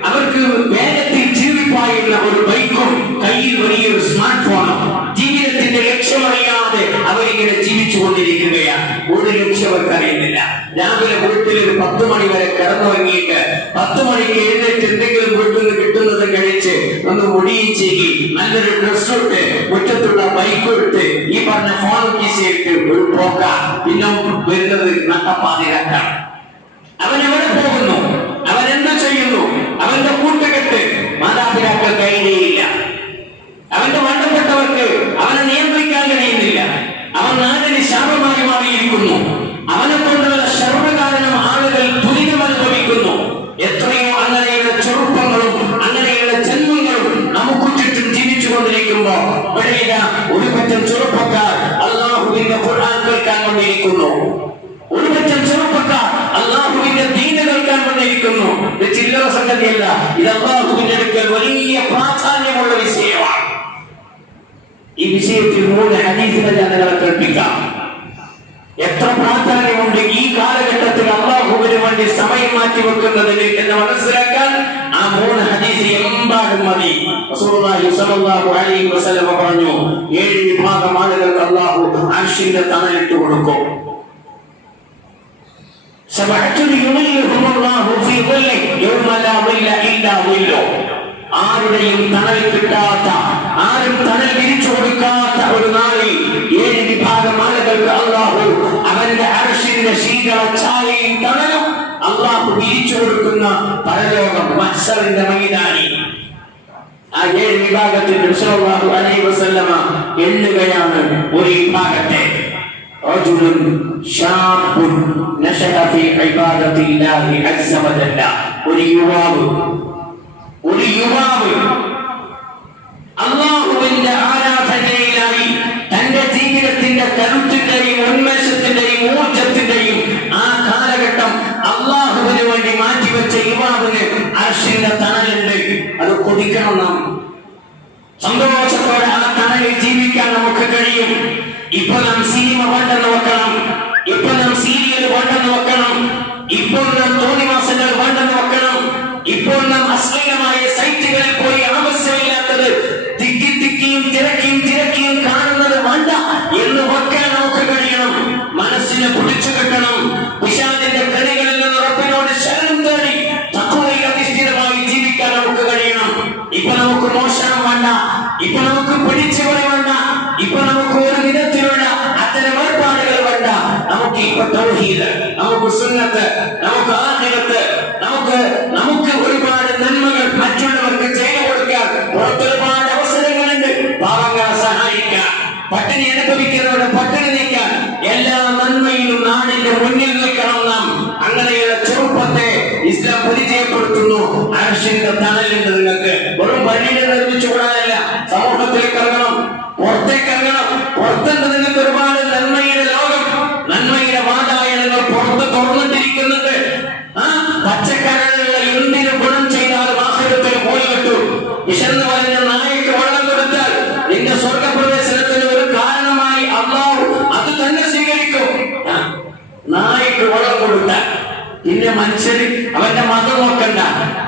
അവർക്ക് വേഗത്തിൽ ജീവിപ്പായുള്ള ഒരു ബൈക്കും കയ്യിൽ വലിയൊരു സ്മാർട്ട് ഫോണും ജീവിതത്തിന്റെ ലക്ഷ്യമറിയാതെ അവരിങ്ങനെ ജീവിച്ചു കൊണ്ടിരിക്കുകയാണ്. ഒരു ലക്ഷ്യം അവർക്ക് അറിയുന്നില്ല. രാവിലെ വീട്ടിൽ ഒരു 10 മണി വരെ കിടന്നുറങ്ങിയിട്ട് 10 മണിക്ക് എഴുന്നേറ്റ് എന്തെങ്കിലും വീട്ടിൽ നിന്ന് കിട്ടുന്നത് കഴിച്ച് ഒന്ന് മുടിയും ചെയ്യി നല്ലൊരു ഡ്രസ് ഇട്ട് മുറ്റത്തുള്ള ബൈക്ക് ഇട്ട് ഈ പറഞ്ഞ ഫോൺ കീസിയിട്ട് ഒരു പോക്ക പിന്നെ വരുന്നത് നട്ടപ്പാതിരാക്കാണ്. അവൻ എവിടെ പോകുന്നു? അവൻ എന്താ ചെയ്യുന്നു? അവന്റെ കൂട്ടുകെട്ട് മാതാപിതാക്കൾ കഴിയുകയില്ല. അവന്റെ വേണ്ടപ്പെട്ടവർക്ക് അവനെ നിയന്ത്രിക്കാൻ കഴിയുന്നില്ല. അവൻ നാടിന് ശാപമായി മാറിയിരിക്കുന്നു. അവനെ കൊണ്ടുള്ള ശർവ കാരണം ആളുകൾ ദുരിതം അനുഭവിക്കുന്നു. എത്രയോ അങ്ങനെയുള്ള ചെറുപ്പങ്ങളും അങ്ങനെയുള്ള ജന്മങ്ങളും നമുക്ക് ചുറ്റും ജീവിച്ചു കൊണ്ടിരിക്കുമ്പോ ഇവിടെ ഒരു പറ്റം ചെറുപ്പക്കാർ അല്ലാഹുവിന്റെ ഖുർആൻ കേൾക്കാൻ കൊണ്ടിരിക്കുന്നു. ഒരു പറ്റം ചെറുപ്പക്കാർ അല്ലാഹുവിന്റെ ദീൻ കേൾക്കാൻ കൊണ്ടിരിക്കുന്നു. ഇത് ചില്ലറ സംഗതിയല്ല. ഇത് അല്ലാഹുവിന്റെ അടുക്കൽ വലിയ പ്രാധാന്യമുള്ള വിഷയമാണ്. ഈ വിഷയത്തിൽ 3 ഹദീസുകൾ ഞാൻ നിങ്ങളെ കേൾപ്പിക്കാം. എത്ര പ്രാധാന്യമുണ്ട് ഈ കാലഘട്ടത്തിൽ അല്ലാഹുവിന് വേണ്ടി സമയം മാറ്റി വെക്കുന്നതിന് എന്ന് മനസ്സിലാക്കാൻ ആ 3 ഹദീസ് എമ്പാടും മതി. റസൂലുള്ളാഹി സ്വല്ലല്ലാഹു അലൈഹി വസല്ലം പറഞ്ഞു, 7 വിഭാഗം ആളുകൾക്ക് അല്ലാഹു അർശിന്റെ തണലിട്ട് കൊടുക്കും. ആരുടെയും തണൽ കിട്ടാത്ത, ആരും തണൽ തിരിച്ചു കൊടുക്കാത്ത ഒരു നാളിൽ 7 വിഭാഗം ആളുകൾക്ക് അല്ലാഹു അവന്റെ അർശിന്റെ ശീതള ഛായയും തണലും അല്ലാഹു തിരിച്ചു കൊടുക്കുന്ന പരലോകം മഹ്ശറിന്റെ മൈതാനി. ആ 7 വിഭാഗത്തിൽ റസൂലുള്ളാഹി അലൈഹി വസല്ലമ എണ്ണുകയാണ്. ഒരു വിഭാഗത്തെ റജുലുൻ ശാബുൻ നശഅ ഫീ ഇബാദത്തില്ലാഹി അസ്സ വജല്ല, ഒരു യുവാവ് അല്ലാഹുവിന്റെ ആരാധനയിലായി തന്റെ ജീവിതത്തിന്റെ കരുത്തിന്റെയും ഉന്മേഷത്തിന്റെയും ഊർജത്തിന്റെയും ആ കാലഘട്ടം അല്ലാഹുവിന് വേണ്ടി മാറ്റിവെച്ച യുവാവിന് അർശിന്റെ തണലുണ്ട്. അത് കൊതിക്കണം. നാം സന്തോഷത്തോടെ ആ തണലിൽ ജീവിക്കാൻ നമുക്ക് കഴിയും. ഇപ്പൊ നാം സിനിമ വേണ്ടെന്ന് വെക്കണം. ഇപ്പൊ നാം സീരിയൽ വേണ്ടെന്ന് വെക്കണം. ഇപ്പോൾ നാം തോന്നിവാസങ്ങൾ വേണ്ടെന്ന് വെക്കണം. ഇപ്പോൾ നാം അശ്ലീലമായ സൈറ്റുകളിൽ പോയി ആവശ്യമില്ലാത്തത് തിക്കിയും തിരക്കിയും കാണുന്നത് വേണ്ട എന്ന് വെക്കാൻ നമുക്ക് കഴിയണം. മനസ്സിനെ പിടിച്ചു കിട്ടണം. പിശാചിന്റെ കണികളിൽ നിന്ന് റബ്ബിനോട് ശരണം തേടി തഖ്വയിൽ അധിഷ്ഠിതമായി ജീവിക്കാൻ നമുക്ക് കഴിയണം. ഇപ്പൊ നമുക്ക് മോഷണം വേണ്ട. ഇപ്പൊ നമുക്ക് പിടിച്ചുപറി വേണ്ട. ഇപ്പൊ നമുക്ക് ഒരു വിധത്തിലുള്ള അത്തരം ഏർപ്പാടുകൾ വേണ്ട. നമുക്ക് ഇപ്പൊ തൗഹീദ്, നമുക്ക് സുന്നത്ത്, നമുക്ക് ആഖിറത്ത്, നമുക്ക് ഒരുപാട് നന്മകൾ മറ്റുള്ളവർക്ക് ചെയ്തു കൊടുക്കാൻ പുറത്തൊരുപാട് അവസരങ്ങളുണ്ട്. പാവങ്ങളെ സഹായിക്കാൻ, പട്ടിണി അനുഭവിക്കുന്നവരുടെ പട്ടിണി നീക്കാൻ, എല്ലാ നന്മയിലും നാടിന്റെ മുന്നിൽ നിൽക്കണം നാം. അങ്ങനെയുള്ള ചെറുപ്പത്തെ ഇസ്ലാം പരിചയപ്പെടുത്തുന്നു. അർശിന്റെ തണലുണ്ട് നിങ്ങൾക്ക്. വെറും വഴിയിൽ നിർമ്മിച്ചു കൂടാനല്ല, സമൂഹത്തിലേക്ക് ഇറങ്ങണം, പുറത്തേക്ക് ഇറങ്ങണം. പുറത്തുണ്ട് നിങ്ങൾക്ക് ഒരുപാട് നന്മയുടെ ലോകം, നന്മയുടെ വാതായനങ്ങൾ പുറത്ത് തുറന്നിട്ടിരിക്കുന്നുണ്ട്. പച്ചക്കറികളുള്ള എന്തിന് ഗുണം ചെയ്താലും ആഖിറത്തിൽ പോയി കിട്ടും. വിശന്ന് പറഞ്ഞ നായക്ക് വെള്ളം കൊടുത്താൽ നിന്റെ സ്വർഗപ്രവേശനത്തിന് ഒരു കാരണമായി അല്ലാഹു അത് തന്നെ സ്വീകരിക്കും. നായക്ക് വെള്ളം കൊടുത്താൽ പിന്നെ മനുഷ്യന് അവന്റെ മതം നോക്കണ്ട,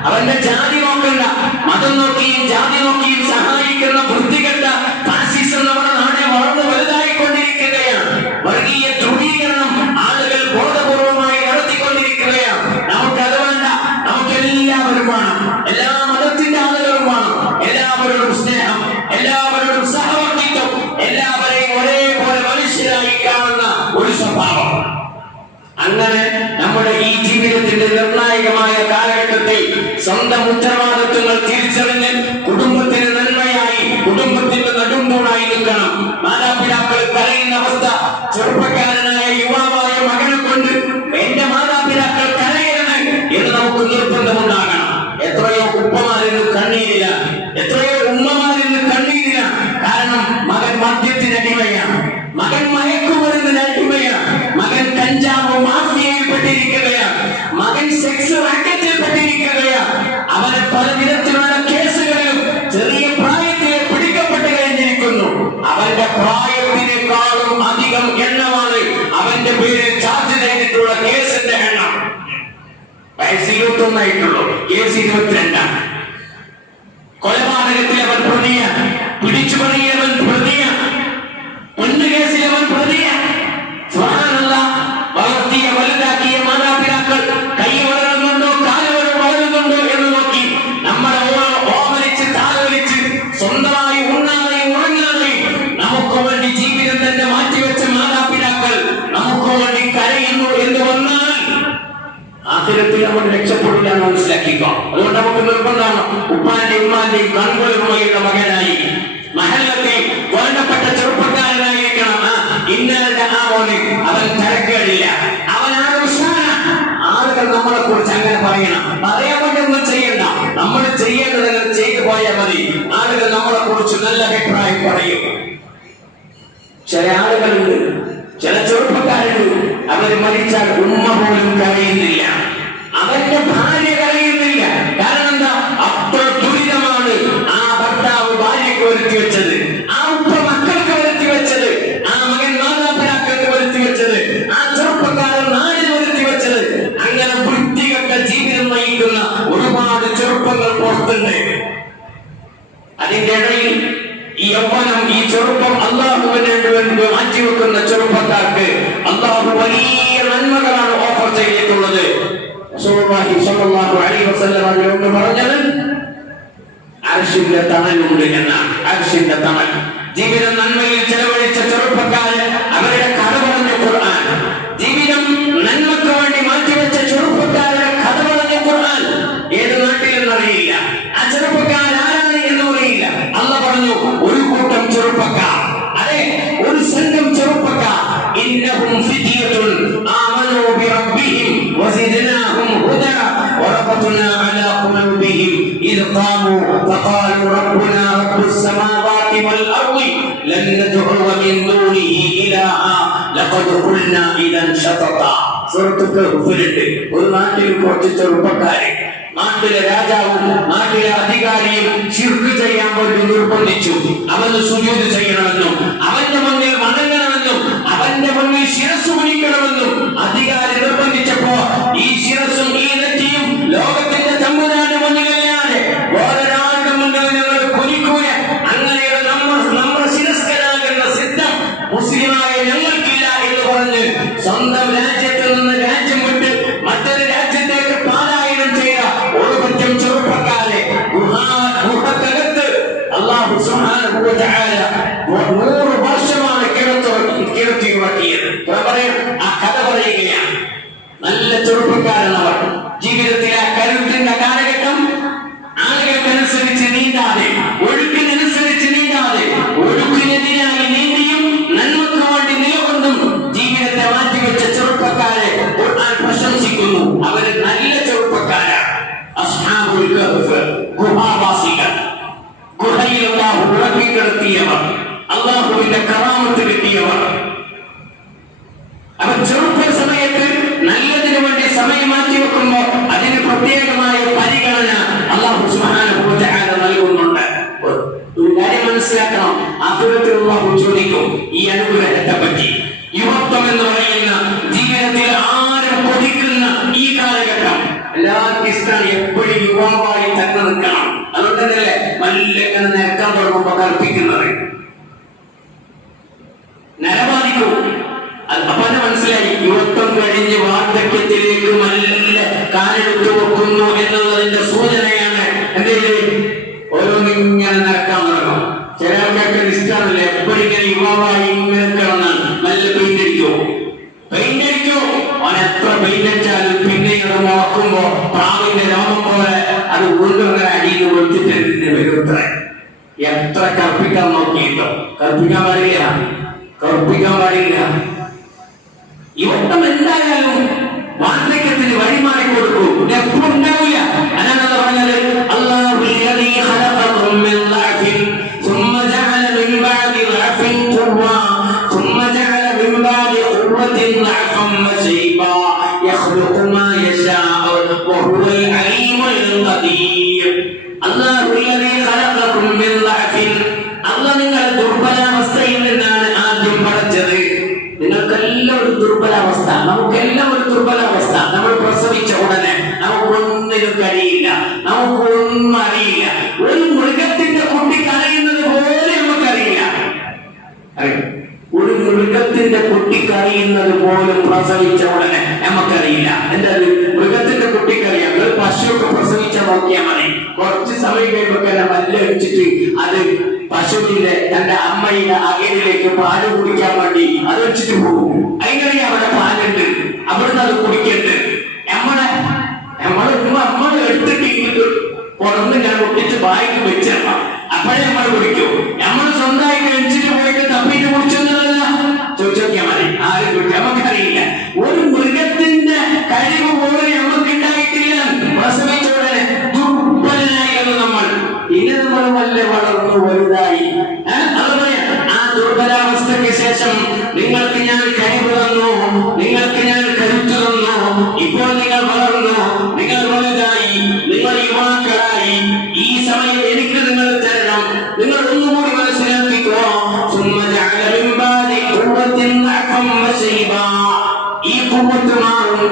അവന്റെ ജാതി നോക്കണ്ട. മതം നോക്കിയും ജാതി നോക്കിയും സഹായിക്കുന്ന വൃത്തികെട്ട ഫാസിസം നമ്മുടെ നാടെ വളർന്നു വലുതായിക്കൊണ്ടിരിക്കുകയാണ്. വർഗീയ ധ്രുവീകരണം ആളുകൾ ബോധപൂർവമായി നടത്തിക്കൊണ്ടിരിക്കുകയാണ്. നമുക്കത് വേണ്ട. നമുക്ക് എല്ലാവരും വേണം. എല്ലാ മതത്തിന്റെ ആളുകളും വേണം. എല്ലാവരോടും സ്നേഹം, എല്ലാവരോടും സഹവർത്തിത്വം, എല്ലാവരെയും ഒരേപോലെ മനുഷ്യരായി കാണുന്ന ഒരു സ്വഭാവം. അങ്ങനെ നമ്മുടെ ഈ ജീവിതത്തിന്റെ നിർണായകമായ കാലഘട്ടത്തിൽ സ്വന്തം ഉത്തരവാദിത്വങ്ങൾ തിരിച്ചറിഞ്ഞ് കുടുംബത്തിന് നന്മയായി, കുടുംബത്തിന്റെ നെടുന്തൂണായി നിൽക്കണം. മാതാപിതാക്കൾ കരയുന്ന അവസ്ഥ, ചെറുപ്പക്കാരനായ യുവാവായ മകനെ കൊണ്ട് എന്റെ മാതാപിതാക്കൾ കരയരുത് എന്ന് നമുക്ക് നിർബന്ധമുണ്ടാകണം. എത്രയോ ഉപ്പമാരിൽ കണ്ണീർ പ്രായത്തിനേക്കാളും അധികം എണ്ണമാണ് അവന്റെ പേരിൽ ചാർജ് ചെയ്തിട്ടുള്ള കേസിന്റെ എണ്ണം. വയസ്സ് 21 കേസ് 22. കൊലപാതകത്തിൽ അവൻ പ്രതിയാണ്, പിടിച്ചുപറിയവൻ പ്രതിയാണ്, പെണ്ണ് കേസിൽ അവൻ പ്രതിയാണ്. സുബ്ഹാനല്ലാഹ്, വളർത്തിയ വലുതാക്കിയ മാതാപിതാക്കൾ കൈ വളരുന്നുണ്ടോ കാല് വളരുന്നുണ്ടോ എന്ന് നോക്കി നമ്മളെ ഓമനിച്ച് താലോലിച്ച് സ്വന്തമായി ഉണ്ണാതെ ഉറങ്ങാതെ നമുക്ക് വേണ്ടി ജീവിതം തന്നെ മാറ്റിവെച്ച മാതാപിതാക്കൾ നമുക്ക് വേണ്ടി കരയുന്നു എന്ന് വന്നാൽ ആഖിറത്തിൽ നമ്മൾ രക്ഷപ്പെടില്ല എന്ന് മനസ്സിലാക്കിക്കോ. അതുകൊണ്ട് നമുക്ക് നിർബന്ധമാണ് ഉപ്പാന്റെയും ഉമ്മാന്റെയും കൺകുളിർമയുള്ള മകനായി മഹല്ലത്തിൽ വേണ്ടപ്പെട്ട ചെറുപ്പക്കാരനായിരിക്കണം. ഇന്നലെ അവൻ തിരക്കേടില്ല, അവനാണ് ഉസ്മാനാണ്. ആളുകൾ നമ്മളെ കുറിച്ച് അങ്ങനെ പറയണം, പറയാൻ വേണ്ടി ഒന്നും ചെയ്യണ്ട, നമ്മൾ ചെയ്യേണ്ടത് ചെയ്തു പോയാൽ മതി. ആളുകൾ നമ്മളെ കുറിച്ച് നല്ല അഭിപ്രായം പറയും. ചില ആളുകളുണ്ട്, ചില ചെറുപ്പക്കാരുണ്ട്, അവര് മരിച്ചാൽ ഉമ്മ പോലും കരയുന്നില്ല, അവന്റെ ഭാര്യ കരയുന്നില്ല. കാരണം എന്താ? അത്ര ദുരിതമാണ് ആ ഭർത്താവ് ഭാര്യയ്ക്ക് വരുത്തി വെച്ചത്, ആ ഉപ്പ മക്കൾക്ക് വരുത്തി വെച്ചത്, ആ മകൻ മാതാപിതാക്കൾക്ക് വരുത്തി വെച്ചത്, ആ ചെറുപ്പക്കാരൻ നാടിന് വരുത്തി വെച്ചത്. അങ്ങനെ വൃത്തികെട്ട ജീവിതം നയിക്കുന്ന ഒരുപാട് ചെറുപ്പങ്ങൾ പുറത്തുണ്ട്. അതിന്റെ ഇടയിൽ ഈ യൗവനം, ഈ ചെറുപ്പം അല്ലാഹുവിന് വേണ്ടി മാറ്റിവെക്കുന്ന ചെറുപ്പക്കാർക്ക് അല്ലാഹു വലിയ നന്മകളാണ് ഓഫർ ചെയ്തിട്ടുള്ളത്. റസൂലുള്ളാഹി സ്വല്ലല്ലാഹു അലൈഹി വസല്ലം അതിലൊന്ന് പറഞ്ഞത് അർശിന്റെ തണലുണ്ട് എന്നാണ്. അർശിന്റെ തണൽ. ജീവിതം നന്മയിൽ ചെലവഴിച്ച ചെറുപ്പക്കാര് അവരുടെ കഥ പറഞ്ഞ ഖുർആൻ, ജീവിതം നന്മക്ക് വേണ്ടി മാറ്റിവെച്ച ചെറുപ്പക്കാരുടെ കഥ പറഞ്ഞ ഖുർആൻ ഏത് നാട്ടിലെന്നറിയില്ല, ആ ചെറുപ്പക്കാരാരാണ് എന്ന് അറിയില്ല. അല്ലാഹു പറഞ്ഞു, ഒരു കൂട്ടം ചെറുപ്പക്കാർ, അതെ ഒരു സംഘം ചെറുപ്പക്കാർ, ഇന്നഹും ഫിത്യത്തുൻ ആമനൂ ബിറബ്ബിഹിം വസിദ്നാഹും ഹുദാ വറബത്നാ അലാ ഖുലൂബിഹിം ഇദ് ഖാമൂ ഫഖാലൂ റബ്ബുനാ റബ്ബുസ് സമാവാതി വൽ അർളി ലൻ നദ്ഉ മിൻ ദൂനിഹി ഇലാഹാ ലഖദ് ഖുൽനാ ഇദൻ ശതതാ. സൂറത്തുൽ കഹ്ഫിലുണ്ട്. ഒരു നാട്ടിൽ കുറച്ച് ചെറുപ്പക്കാരെ, നാട്ടിലെ രാജാവും നാട്ടിലെ അധികാരിയും ശിർക്ക് ചെയ്യാൻ വേണ്ടി നിർബന്ധിച്ചു. അവന് സുജൂദ് ചെയ്യണമെന്നും അവന്റെ മുന്നിൽ വണങ്ങണമെന്നും അവന്റെ മുന്നിൽ ശിരസ് കുനിക്കണമെന്നും അധികാരി നിർബന്ധിച്ചപ്പോ ഈ ശിരസും ഈ നെറ്റിയും ലോകത്തിന്റെ തമ്പുരാന്റെ മുന്നിലല്ലാതെ വേറൊരാളുടെ മുന്നിൽ ഞങ്ങൾ കുനിക്കൂല, അങ്ങനെയുള്ള നമ്മുടെ ശിരസ്കരാകുന്ന സിദ്ധം മുസ്ലിമായ ഞങ്ങൾക്കില്ല എന്ന് പറഞ്ഞ് സ്വന്തം രാജ്യത്ത് നിന്ന് രാജ്യം വിട്ട് മറ്റൊരു രാജ്യത്തേക്ക് പാലായനം ചെയ്ത ഒരു പറ്റം ചെറുപ്പക്കാരെ ഗുഹക്കകത്ത് അല്ലാഹു സുബ്ഹാനഹു വ തആല 100 വർഷമാണ് കിടത്തി ഉറക്കിയത്. ആ കഥ പറയുകയാണ്. നല്ല ചെറുപ്പക്കാരനവർ. ജീവിതത്തിലെ കരുത്തിന്റെ കാലഘട്ടം ആളുകൾക്കനുസരിച്ച് നീന്താതെ, ഒഴുക്കിനനുസരിച്ച് നീന്താതെ, ഒഴുക്കിനെതിരായി നീന്തിയും നന്മക്ക് വേണ്ടി നിലകൊണ്ടും ജീവിതത്തെ മാറ്റിവെച്ച ചെറുപ്പക്കാരെ ഖുർആൻ പ്രശംസിക്കുന്നു. അവര് നല്ല ചെറുപ്പക്കാരാണ്. അസ്ഹാബുൽ കഹ്ഫ്, ഗുഹാവാസികൾ, ഗുഹയിൽ അല്ലാഹു ഉറക്കിക്കിടത്തിയവർ, അല്ലാഹുവിന്റെ കറാമത്ത് കിട്ടിയവർ. അവർ ചെറുപ്പ സമയത്ത് നല്ലതിനു വേണ്ടി സമയം മാറ്റിവെക്കുമ്പോ അതിന് പ്രത്യേകമായ പരിഗണന അല്ലാഹു സുബ്ഹാനഹു വ തആല നൽകുന്നുണ്ട്. ഒരു കാര്യം മനസ്സിലാക്കണം, ആഖിറത്തിൽ അല്ലാഹു ചോദിക്കും ഈ അനുഗ്രഹത്തെ പറ്റി. യുവത്വം എന്ന് പറയുന്ന ജീവിതത്തിൽ ആരും കൊതിക്കുന്ന ഈ കാലഘട്ടം എല്ലാവർക്കും ഇഷ്ടമാണ്. എപ്പോഴും യുവാവായി തന്നെ നിൽക്കണം. അതുകൊണ്ട് തന്നെയല്ലേ മല്ലങ്ങനെ നിരക്കാൻ തുടങ്ങുമ്പോ കൽപ്പിക്കുന്നത് നരബാധിക്കും. അപ്പൊ മനസ്സിലായി, യുവത്വം കഴിഞ്ഞ് വാർദ്ധക്യത്തിലേക്ക് നല്ല കാലെടുത്തു വെക്കുന്നു എന്നുള്ളതിന്റെ സൂചനയാണ്. എന്തെങ്കിലും ഓരോന്നിങ്ങനെ നടക്കാൻ തുടങ്ങും. ചില ആൾക്കാർക്ക് ഇഷ്ടമാണല്ലോ എപ്പോഴും ഇങ്ങനെ യുവാവായി ഇങ്ങനെ കിടന്നാൽ നല്ല പെയിന്റ് അടിക്കോ. അവൻ എത്ര പെയിന്റ് അടിച്ചാലും പിന്നെ അത് മുളക്കുമ്പോ പ്രാവിന്റെ രോമം പോലെ അത് വീണ്ടും അങ്ങനെ അടിയിൽ വെച്ചിട്ട് വരുത്ര. എത്ര കറുപ്പിക്കാൻ നോക്കിയിട്ടോ കറുപ്പിക്കാൻ പാടില്ല. യുവത്വം എന്തായാലും വാർദ്ധക്യത്തിന് വഴിമാറി കൊടുക്കും, എപ്പോഴും ഉണ്ടാവില്ല. അതാണ് പറഞ്ഞത്, അല്ലാഹു ല്ലദീ ഖലഖകും മിൻ ളഅഫിൻ ثم جعل من بعد ضعف قوة ثم جعل من بعد قوة ضعفا وشيبا يخلق ما يشاء وهو العليم القدير. അല്ലാഹു ല്ലദീ ഖലഖകും മിൻ ളഅഫിൻ, അല്ലാഹു നിങ്ങളെ ദുർബലാവസ്ഥയിൽ നിന്നാണ് കഴിയില്ല, നമുക്കൊന്നും അറിയില്ല. ഒരു മൃഗത്തിന്റെ കുട്ടി കരയുന്നത് പോലെ നമുക്കറിയില്ല. ഒരു മൃഗത്തിന്റെ കുട്ടി കരയുന്നത് പോലും പ്രസവിച്ച ഉടനെ നമുക്കറിയില്ല. എന്തായാലും മൃഗത്തിന്റെ കുട്ടിക്കറിയാം. ഒരു പശുവൊക്കെ പ്രസവിച്ച നോക്കിയാൽ മതി, കുറച്ച് സമയം കഴിയുമ്പോൾ മല്ല് വെച്ചിട്ട് അത് പശുവിന്റെ തന്റെ അമ്മയുടെ അകലിലേക്ക് പാല് കുടിക്കാൻ വേണ്ടി അത് വെച്ചിട്ട് പോകും. അതിനിടെ അവിടെ പാലുണ്ട്, അവിടുന്ന് അത് കുടിക്കരുത്. നമ്മള് എടുത്തിട്ട് ഇങ്ങോട്ട് പുറത്ത് ഞാൻ ഒട്ടിച്ച് ബായിക്ക് വെച്ചിടണം, അപ്പോഴേ നമ്മൾ കുടിക്കൂ. നമ്മൾ സ്വന്തമായിട്ട് വെച്ചിട്ട് പോയിട്ട് തപ്പിയിട്ട് കുടിച്ചൊന്നുമല്ല. ചോദിച്ചോക്കിയാൽ മതി, ആരും കുടിക്കും നമുക്കറിയില്ല. ഒരു മൃഗത്തിന്റെ കഴിവ് പോലും നമുക്ക് ഉണ്ടായിട്ടില്ല. പ്രസവിച്ച ഉടനെ ദുർബലനായിരുന്നു നമ്മൾ. പിന്നെ നമ്മൾ വല്ല വളർന്നു വലുതായി. അത് പറയാം, ആ ദുർബലാവസ്ഥയ്ക്ക് ശേഷം നിങ്ങൾക്ക് ഞാൻ കഴിവ് തന്നു, നിങ്ങൾക്ക് ഞാൻ കരുത്തു തന്നു. ഇപ്പോൾ നിങ്ങൾ വളർന്നു, നിങ്ങൾ വലുതായി, നിങ്ങൾ യുവാക്കളായി. ഈ സമയം എനിക്ക് നിങ്ങൾ തരണം. നിങ്ങൾ ഒന്നുകൂടി മനസ്സിലാക്കിക്കോ. ഈ കുവ്വത്ത് മാറും,